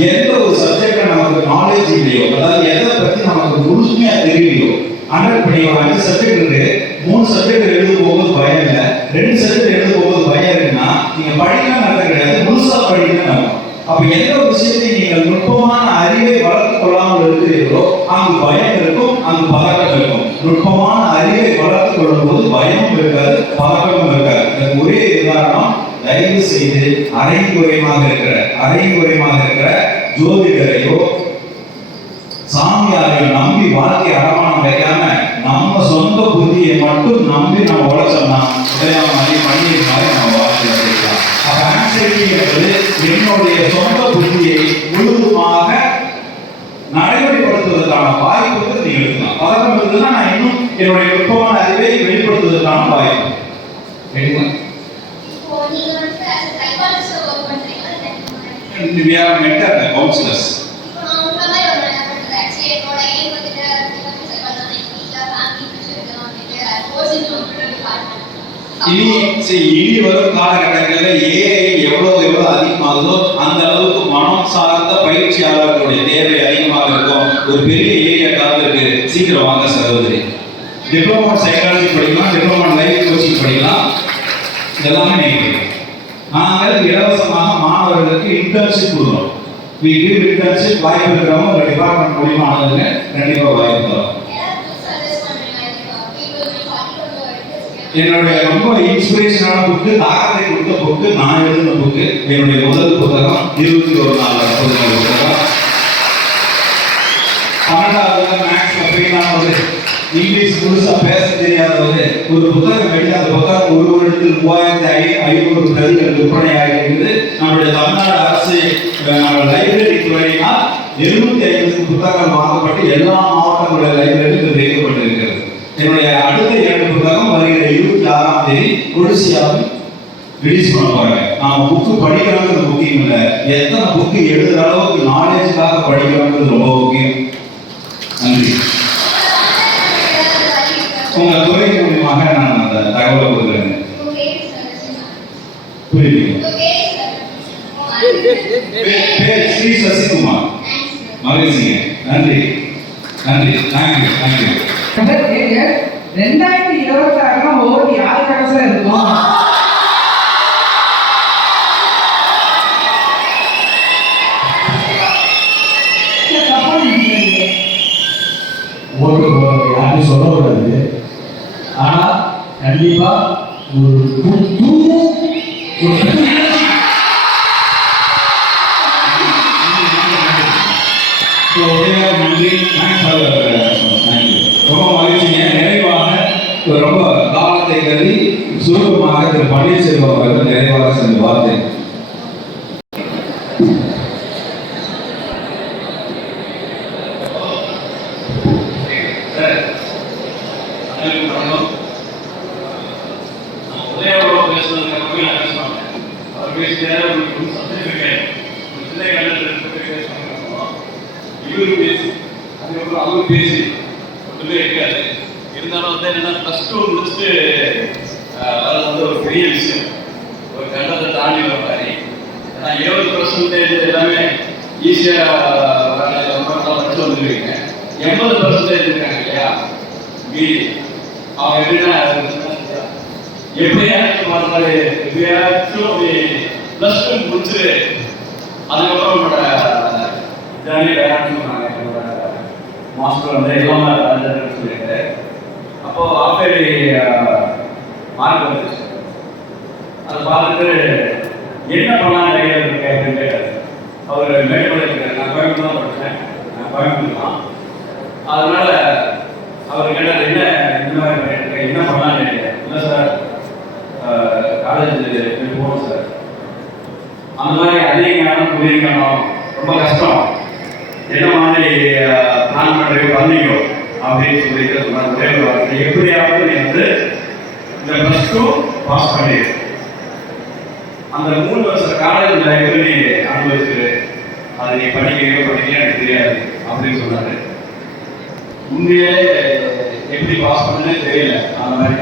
எந்த ஒரு சப்ஜெக்ட்ல நமக்கு நாலேஜ் இல்லையோ, அதாவது எதை பத்தி நமக்கு முழுமையா தெரியலையோ, ஆனால் இப்போ நீங்க ஒரு 5 சப்ஜெக்ட் இருக்கு, 3 சப்ஜெக்ட் எழுத போகும்போது பயம் இல்லை, 2 சப்ஜெக்ட் எழுத போகும்போது பயம் இருக்குன்னா நீங்க படிக்கலாம் நடக்க கிடையாது, முழுசா படிக்கலாம் நடக்கும். அப்ப எந்த ஒரு விஷயத்தை நீங்கள் நுட்பமான அறிவை வளர்த்துக் கொள்ளாமல் இருக்கிறீர்களோ அங்கு பயம் இருக்கும், அங்கு பதட்டம் இருக்கும். நுட்பமான அறிவை வளர்த்துக் கொள்ளும் போது பயமும் இருக்காது, பதட்டமும் இருக்காது. அதுக்கு ஒரே உதாரணம், தயவு செய்து அரைகுறையமாக இருக்கிற ஜோதிடரையோ சாமியாரையோ நம்பி வாழ்க்கை அடமானம் வைக்காம நம்ம சொந்த புத்தியை மட்டும் நம்பி நம்ம உழைச்சோம்னா மனித மாதிரி நம்ம வாழ்க்கை வைக்கலாம். அப்ப ஆன்சைட்டி என்பது என்னுடைய சொந்த புத்தியை முழுவதுமாக நடைமுறைப்படுத்துவதற்கான வாய்ப்புகள் நீங்க எடுக்கலாம். பதக்கம் இருந்ததுன்னா நான் இன்னும் என்னுடைய நுட்பமான அறிவை வெளிப்படுத்துவதற்கான வாய்ப்பு எடுக்கலாம். We are mentor counselors. இனி வரும் காலகட்டங்களில் ஏஐ எவ்வளவு அதிகமாகுதோ அந்த அளவுக்கு மனம் சார்ந்த பயிற்சியாளர்களுடைய தேவை அதிகமாக இருக்கும். ஒரு பெரிய ஏரியா காத்திருக்கு, சீக்கிரம் வாங்க சகோதரி. டிப்ளமோ சைக்காலஜி படிக்கலாம், டிப்ளமோ லைஃப் கோச்சிங் படிக்கலாம், இதெல்லாமே நீங்கள் நாங்கள் இலவசமாக மாணவர்களுக்கு இன்டர்ன்ஷிப் கொடுக்குறோம். we give internship வாய்ப்பு இருக்கிறவங்க உங்கள் டிபார்ட்மெண்ட் மூலியமா ஆனதுங்க கண்டிப்பாக வாய்ப்பு தரோம். என்னுடைய ரொம்ப இன்ஸ்பிரேஷனான புக்கு, தாக்கத்தை கொடுத்த புக்கு, நான் எழுதின புக்கு, என்னுடைய முதல் புத்தகம் 21 நாள் அற்புதமான புத்தகம். 12வது மேக்ஸ் அப்படின்னாவது இங்கிலீஷ் முழுசா பேச தெரியாதவது ஒரு புத்தகம் எழுதி அந்த புத்தகம் ஒரு வருடத்தில் 3500 பிரதிகள் விற்பனையாக இருக்குது. நம்முடைய தமிழ்நாடு அரசு நம்ம லைப்ரரி துறையினால் 750 புத்தகங்கள் வாங்கப்பட்டு எல்லா மாவட்டங்களுடைய லைப்ரரியில் வைக்கப்பட்டிருக்கிறது. என்னுடைய அடுத்த 2 புத்தகம் வருகிற 26ஆம் தேதி ஒடிசியாவில் ரிலீஸ் பண்ண போறாங்க. நாம புக்கு படிக்கிறோங்கிறது முக்கியம் இல்லை, எத்தனை புக்கு எழுதுற அளவுக்கு நாலேஜுக்காக படிக்கிறோங்கிறது ரொம்ப முக்கியம். நன்றி. உங்க துறை மூலியமாக நான் அந்த தகவலை கொடுக்குறேன். புரியுது? ஸ்ரீ சசிகுமார். மகிழ்ச்சிங்க. நன்றி நன்றி. Thank you thank you. 2026 ஓட்டு யாருக்காக சார் இருக்கும்? ஓட்டு போடுறது யாரும் சொல்லக்கூடாது. ஆனா கண்டிப்பா ஒரு நன்றி. ரொம்ப மகிழ்ச்சிங்க. நிறைவாக ரொம்ப காலத்தை கருதி சுருக்கமாக திரு பன்னீர்செல்வம் அவர்கள் நிறைவாக சென்ற வார்த்தை. இருந்தாலும் வந்து என்னன்னா +2 முடிச்சுட்டு அது வந்து ஒரு பெரிய விஷயம், ஒரு கண்டத்தை தாண்டி வர மாதிரி. ஏன்னா 70% எல்லாமே ஈஸியாக படிச்சு வந்துருவீங்க. 80% இருக்காங்க இல்லையா மீதி, அவங்க எப்படின்னா எப்படியாச்சும் மாதிரி எப்படியாச்சும் +2 முடிச்சு அதுக்கப்புறம் உங்களோட ஜேர்னி வேறான்னு சொன்னாங்க. என்னோட மாஸ்டர் வந்து எல்லாமே சொல்லிட்டு அப்போ ஆஃபேலி மார்க் வந்துச்சு. அதை பார்த்துட்டு என்ன பண்ணலாம் ஐடியா இருக்கு அப்படின்னு கேட்டார். அவர் மேற்பட இருக்காரு, நான் கோயம்புத்தூர் தான் படித்தேன், நான் கோயம்புத்தூர் தான். அதனால அவர் கேட்டார் என்ன இந்த மாதிரி பண்ணிட்டு என்ன பண்ணலாம்னு நினைக்கிறேன். இல்லை சார் காலேஜ் போகணும் சார், அந்த மாதிரி அதிகமான புரிஞ்சுக்கணும், ரொம்ப கஷ்டம், என்ன மாதிரி பிளான் பண்ணுறது பண்ணீங்க அப்படின்னு சொல்லிட்டு சொன்னார். ஒரே ஒரு வார்த்தை, எப்படியாவது நீ வந்து இந்த +2 பாஸ் பண்ணிடு, அந்த 3 வருஷ காலேஜ் லைஃப் நீ அனுபவிச்சு அதை நீ படிக்க எனக்கு தெரியாது அப்படின்னு சொன்னாரு. உண்மையே எப்படி பாஸ் பண்ணே தெரியல. அந்த மாதிரி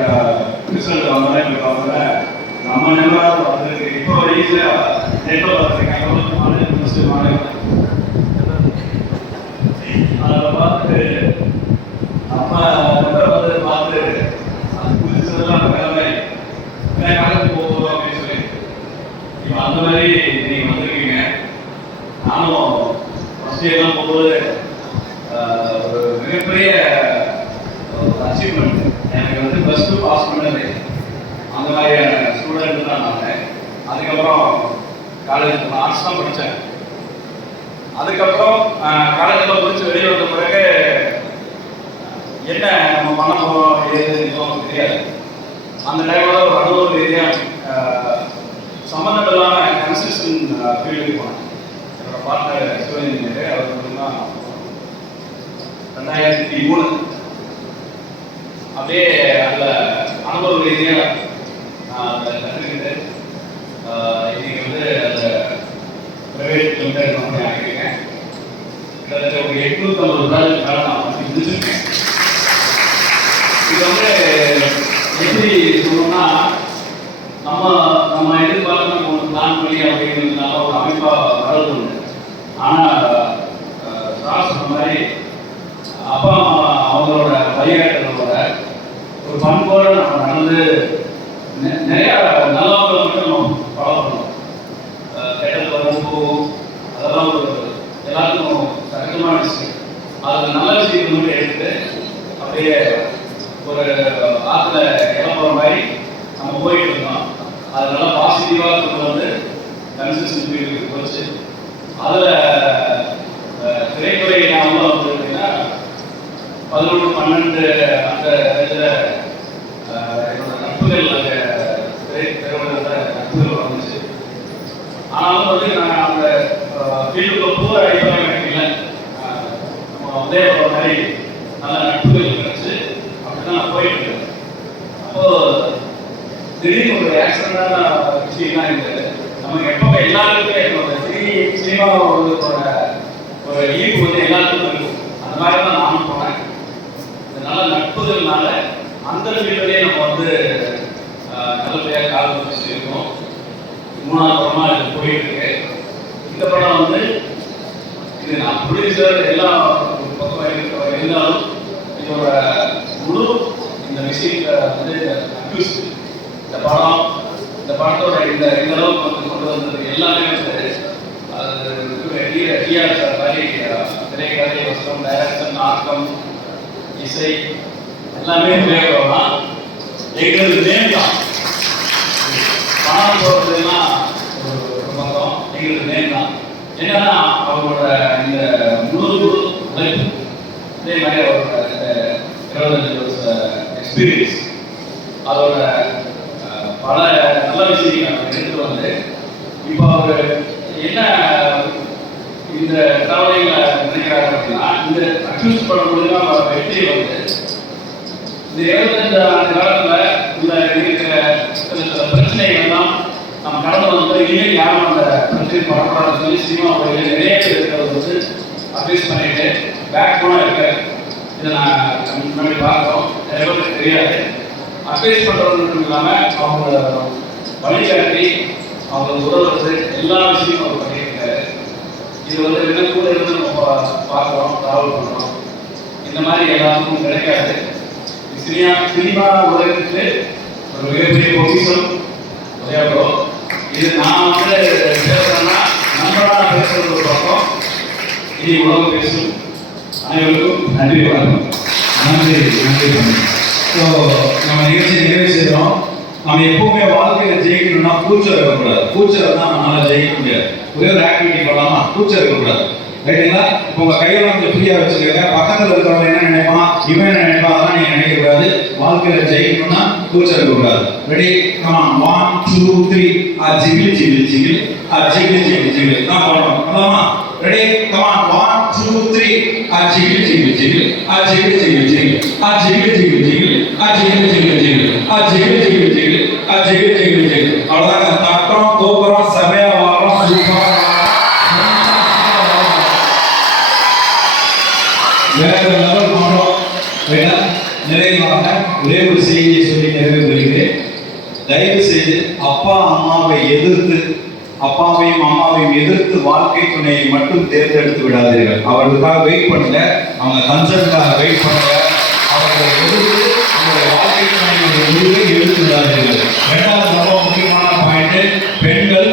ரிசல்ட் வந்த மாதிரி பார்க்கல நம்ம நம்பர் வந்து இப்போ ஈஸியாக நெட்டில் பார்த்துருக்கேன். அதை பார்த்துட்டு நம்ம நம்பர் வந்து பார்த்து அது புதுசெல்லாம் வேலை காலேஜ் போகணும் அப்படின்னு சொல்லி இப்போ அந்த மாதிரி நீங்கள் வந்திருக்கீங்க. நானும் ஃபஸ்ட் இயர்லாம் போகும்போது ஒரு மிகப்பெரிய அச்சீவ்மெண்ட் எனக்கு வந்து +2 பாஸ் பண்ணது. அந்த மாதிரியான ஸ்டூடெண்ட் தான் நான். அதுக்கப்புறம் காலேஜ் ஆர்ட்ஸ் தான் படித்தேன். அதுக்கப்புறம் காலேஜில் முடிச்சு வெளியே வந்த பிறகு என்ன நம்ம பண்ண போகிறோம் ஏதுன்னு தெரியாது. அந்த டைமில் ஒரு அனுபவ ரீதியாக சம்மந்தம் இல்லாமல் கன்ஸ்ட்ரக்ஷன் ஃபீல்டுக்கு போனேன். என்னோட பார்ட்னர் சிவன் இன்ஜினியர், அவர் மூலமா 2003 அப்படியே அதில் அனுபவ ரீதியாக நான் அதை கற்றுக்கிட்டு இன்னைக்கு வந்து அந்த ப்ரைவேட் லிமிடெட் கம்பெனி ஆகியிருக்கேன். கிட்டத்தட்ட ஒரு 850 ப்ராஜெக்ட் மேலே நான் வந்து முடிச்சிருக்கேன். இது வந்து எப்படி சொல்லணும்னா நம்ம எதிர்பார்த்து நம்ம ஒரு பிளான் பண்ணி அப்படிங்கிறதுனால ஒரு அமைப்பாக வளர்ந்து உண்டு. ஆனால் சார் சொன்ன மாதிரி அப்பா அம்மா அவங்களோட வழிகாட்டுறதோட ஒரு பண்போடு நம்ம நடந்து நிறையா நல்லவங்களை மட்டும் நம்ம ஃபாலோ பண்ணணும். கெட்டது ரொம்ப அதெல்லாம் ஒரு எல்லாத்துக்கும் சகஜமான விஷயம். அதில் நல்ல விஷயத்தை மட்டும் எடுத்து அப்படியே ஒரு ஆற்றுல கிளம்புற மாதிரி நம்ம போயிட்டு இருந்தோம். அது நல்லா பாசிட்டிவாக கொண்டு வந்து கன்ஸ்ட்ரக்ஷன் ஃபீல்டுக்கு போச்சு. அதில் திரைத்துறை நான் உள்ள வந்து அப்படின்னா 11, 12 அந்த இதில் என்னோட நட்புகள் அந்த திரைத்துறையில் நட்புகள் வந்துச்சு. ஆனாலும் வந்து நான் அந்த ஃபீல்டுக்குள்ள பூரா அடிப்படை எனக்கு இல்லை. நம்ம அதே ஒரு மாதிரி நல்ல நட்புகள் இருந்துச்சு. அப்படிதான் நான் போயிட்டு இருக்கேன். அப்போது திடீர்னு ஒரு ஆக்சிடென்டான விஷயம்லாம் இருந்தது. நமக்கு எப்பவுமே எல்லாருக்குமே சினிமாவோட ஒரு ஈர்ப்பு வந்து எல்லாருக்கும் இருக்கும். அந்த மாதிரி தான் நானும் போனேன். நல்ல நட்புகள்னால அந்த ஃபீல்டுலேயே நம்ம வந்து நல்லபடியாக கால் வச்சு இருக்கோம். 3ஆவது படமாக இது போயிட்டு இருக்கு. இந்த படம் வந்து இது நான் ப்ரொடியூசர் எல்லாம் ஒரு பக்கம் இருந்தாலும் இதோட முழு இந்த விஷயத்தை வந்து அக்யூஸ் இந்த படத்தோட இந்த அளவுக்கு வந்து கொண்டு வந்தது எல்லாமே வந்து அது டிஆர் சார் மாதிரி திரைக்கதை, வசனம், டைரக்ஷன், ஆக்கம், இசை எல்லாமே உபயோகம்லாம் எங்களுக்கு நேர்தான். பணம் போடுறதுலாம் ஒரு பக்கம் எங்களுக்கு நேர்தான். என்னன்னா அவங்களோட இந்த முழு உழைப்பு அதே மாதிரி அவரோட இந்த 25 வருஷ எக்ஸ்பீரியன்ஸ் அதோட பல நல்ல விஷயங்களை எடுத்து வந்து இப்போ அவர் என்ன இந்த டிராவலிங்கில் நினைக்கிறாரு அப்படின்னா, இந்த அக்யூஸ் பண்ணும்போது நம்ம வெற்றி வந்து இந்த 75 ஆண்டு காலத்தில் இந்த இருக்கிற சில பிரச்சனைகள்லாம் நம்ம கடந்து வந்து இனிமேல் யாரும் அந்த பிரச்சனை பண்ணக்கூடாதுன்னு சொல்லி சினிமா உலகில் நிறைய பேர் இருக்கிறது வந்து அட்வைஸ் பண்ணிட்டு பேக் போனால் இருக்கு. இதை நான் முன்னாடி பார்க்குறோம், நிறைய பேருக்கு தெரியாது. அட்வைஸ் பண்ணுறது மட்டும் இல்லாமல் அவங்க வழிகாட்டி அவங்க உதவுறது எல்லா விஷயமும் அவர் பண்ணியிருக்காரு. இது வந்து என்ன கூட இருந்து நம்ம பார்க்குறோம், ட்ராவல் பண்ணுறோம். இந்த மாதிரி எல்லாருக்கும் கிடைக்காது. சினிமா உலகத்துக்கு ஒரு மிகப்பெரிய பொக்கிஷம் உதயப்போ. இது நான் வந்து பேசுகிறேன்னா நம்மளா பேசுறது ஒரு பக்கம், இனி உலகம் பேசும். அனைவருக்கும் நன்றி, வணக்கம். நன்றி நன்றி. ஸோ நம்ம நிகழ்ச்சி நிறைவு செய்கிறோம். நம்ம எப்பவுமே வாழ்க்கையில் ஜெயிக்கணும்னா கூச்சல் இருக்கக்கூடாது. கூச்சல் தான் நம்மளால ஜெயிக்க முடியாது. ஒரே ஒரு ஆக்டிவிட்டி பண்ணலாமா? கூச்சல் இருக்கக்கூடாது. ரைட்டுங்களா? இப்போ உங்கள் கையில் கொஞ்சம் ஃப்ரீயாக வச்சுக்கோங்க. பக்கத்தில் இருக்கிறவங்க என்ன நினைப்பான், இவன் என்ன நினைப்பான், அதெல்லாம் நீங்கள் நினைக்கக்கூடாது. வாழ்க்கையில் ஜெயிக்கணும்னா கூச்சல் இருக்கக்கூடாது. ரெடி? கமான். 1 2 3. ஜிகிலி ஜிகிலி ஜிகிலி, ஜிகிலி ஜிகிலி ஜிகிலி தான் பண்ணணும். பண்ணலாமா? ரெடி? கமான். 1 2 3. ஜிகிலி ஜிகிலி ஜிகிலி, ஜிகிலி ஜிகிலி ஜிகிலி, ஜிகிலி ஜிகிலி ஜிகிலி, ஜிகிலி ஜிகிலி ஜிகிலி, ஜிகிலி ஜிகிலி ஜிகிலி, ஜிகிலி ஜிகிலி ஜிகிலி. அவ்வளோதாங்க. தட்டுறோம், தூக்குறோம், செமையா வாடுறோம், சூப்பராக வேற லெவல் பண்றோம். நிறைவாக ஒரே ஒரு செய்தியை சொல்லி நிறைவு பெறுகிறேன். தயவு செய்து அப்பா அம்மாவை எதிர்த்து, அப்பாவையும் அம்மாவையும் எதிர்த்து வாழ்க்கை துணையை மட்டும் தேர்ந்தெடுத்து விடாதீர்கள். அவர்களுக்காக வெயிட் பண்ணுங்க, அவங்க கன்சர்னுக்காக வெயிட் பண்ணுங்க. அவர்களை எதிர்த்து உங்களுடைய வாழ்க்கை துணையுடைய முடிவை எடுத்து விடாதீர்கள். இரண்டாவது ரொம்ப முக்கியமான பாயிண்ட், பெண்கள்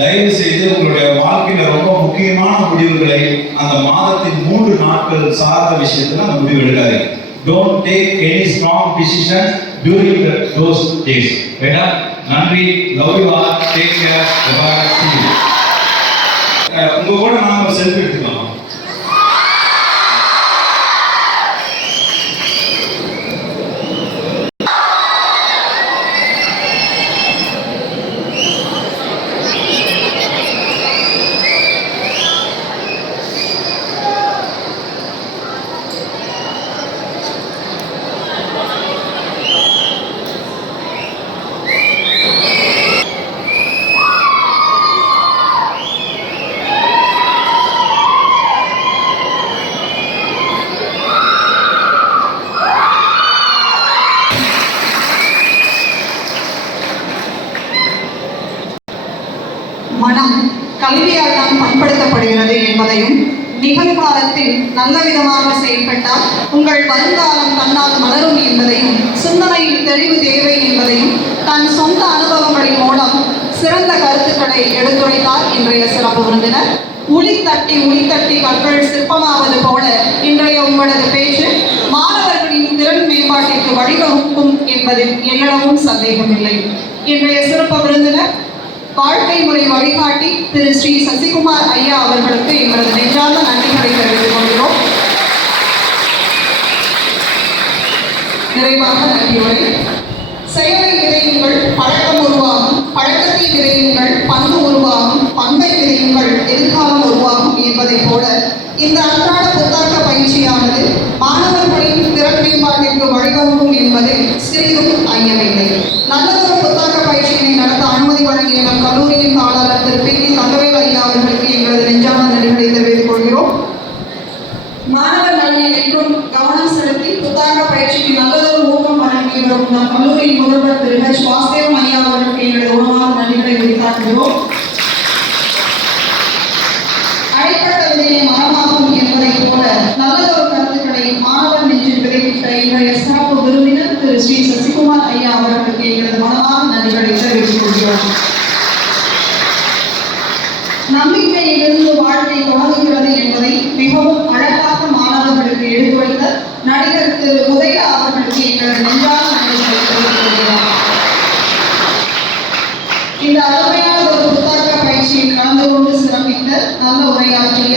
தயவு செய்து உங்களுடைய வாழ்க்கையில ரொம்ப முக்கியமான முடிவுகளை அந்த மாதத்தின் 3 நாட்கள் சார்ந்த விஷயத்துல அந்த முடிவு எடுக்காதீங்க. Don't take any strong decision during those days. ரைட்டா? நன்றி. Love you all. Take care. Bye. see you. உங்க கூட நாம செல்ஃபி எடுத்துக்கலாம். மனம் கல்வியால் தான் பண்படுத்தப்படுகிறது என்பதையும், நிகழ்காலத்தில் நல்ல விதமாக செயல்பட்டால் உங்கள் வருங்காலம் தன்னால் மலரும் என்பதையும், சிந்தனையில் தெளிவு தேவை என்பதையும் தன் சொந்த அனுபவங்களின் மூலம் சிறந்த கருத்துக்களை எடுத்துரைத்தார் இன்றைய சிறப்பு விருந்தினர். உளி தட்டி கற்கள் சிற்பமாவது போல இன்றைய உங்களது பேச்சு மாணவர்களின் திறன் மேம்பாட்டிற்கு வழிவகுக்கும் என்பதில் எல்லளவும் சந்தேகமில்லை. இன்றைய சிறப்பு விருந்தினர் வாழ்க்கை முறை வழிகாட்டி திரு ஸ்ரீ சசிகுமார் ஐயா அவர்களுக்கு எங்களது நெஞ்சார்ந்த நன்றிகளை தெரிவித்துக் கொள்கிறோம். நிறைவாக நன்றியுரை. செயலை விதையுங்கள், பழக்கம் உருவாகும். பழக்கத்தை விதையுங்கள், பண்பு உருவாகும். பண்பை விதையுங்கள், எதிர்காலம் உருவாகும் என்பதை போல இந்த அன்றாட புத்தாக்க பயிற்சியானது மாணவர்களின் திறன் மேம்பாட்டிற்கு வழிவகுக்கும் என்பதில் சிறிதும் ஐயமில்லை. நல்லதொரு புத்தாக்க பயிற்சியினை நடத்த அனுமதி வழங்கிய நம் கல்லூரியின் தாளர் திரு பி தங்கவேல் ஐயா அவர்களுக்கு எங்களது நெஞ்சார்ந்த நன்றிகளை தெரிவித்துக் கொள்கிறோம். மாணவர் நலனில் என்றும் கவனம் செலுத்தி புத்தாக்க பயிற்சிக்கு நல்லதொரு ஊக்கம் வழங்கி வரும் நம் கல்லூரியின் முதல்வர் திரு ஹெச் வாசுதேவன் ஐயா அவர்களுக்கு எங்களது உணவாக நன்றிகளை உரித்தாக்குகிறோம். அடிப்பட்ட விதையை மரமாகும் என்பதை போல நல்லதொரு கருத்துக்களை மாணவர் நெஞ்சில் விதைவிட்ட இன்றைய சிறப்பு விருந்தினர் திரு ஸ்ரீ சசிகுமார் ஐயா அவர்களுக்கு எங்களது மனமாக நன்றிகளை தெரிவித்துக் கொள்கிறோம். நம்பிக்கையிலிருந்து வாழ்க்கை தொடங்குகிறது என்பதை மிகவும் அழகாக மாணவர்களுக்கு எடுத்துரைத்த நடிகர் திரு உதயா அவர்களுக்கு எங்களது நெஞ்சார்ந்த நன்றிகளை தெரிவித்துக் கொள்கிறோம். இந்த அருமையான ஒரு புத்தாக்க பயிற்சியில் கலந்து கொண்டு சிறப்பித்த நல்ல உரையாற்றிய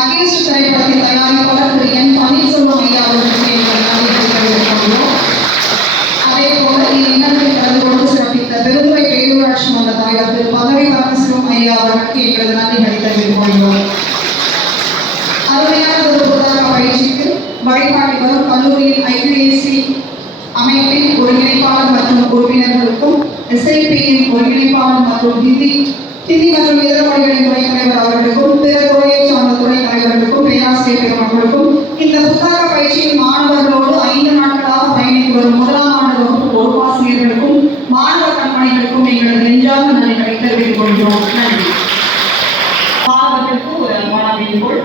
அகேஸ்ட் திரைப்படத்தின் தயாரிப்பாளர் திரு என் பன்னீர்செல்வம் ஐயா அவர்களுக்கு எங்கள் நன்றிகளை தெரிவித்துக் கொள்கிறோம். அதே போல சொன்ன தலைவர் திரு பதவி பரமசிவம் ஐயா அவர்களுக்கு எங்களது நன்றிகளை தெரிவித்துக் கொள்கிறோம். அருமையான ஒரு புத்தக பயிற்சிக்கு வழிகாட்டி வரும் கல்லூரியின் ஐபிஎஸ்சி அமைப்பின் ஒருங்கிணைப்பாளர் மற்றும் உறுப்பினர்களுக்கும் எஸ்ஐபியின் ஒருங்கிணைப்பாளர் மற்றும் ஹிந்தி மற்றும் இதர மொழிகளின் துறை தலைவர் அவர்களுக்கும் பிற துறையை சார்ந்த துறை தலைவர்களுக்கும் பேராசிரியர் பெருமக்களுக்கும் இந்த புத்தக பயிற்சியில் மாணவர்களோடு 5 நாட்களாக பயணித்து வரும் 1ஆம் ஆண்டு வகுப்பு பொறுப்பாசிரியர்களுக்கும் மாணவ கண்மணிகளுக்கும் எங்களது நெஞ்சார்ந்த நன்றிகளை தெரிவித்துக் கொள்கிறோம். நன்றி. மாணவர்களுக்கு ஒரு அன்பான வேண்டுகோள்.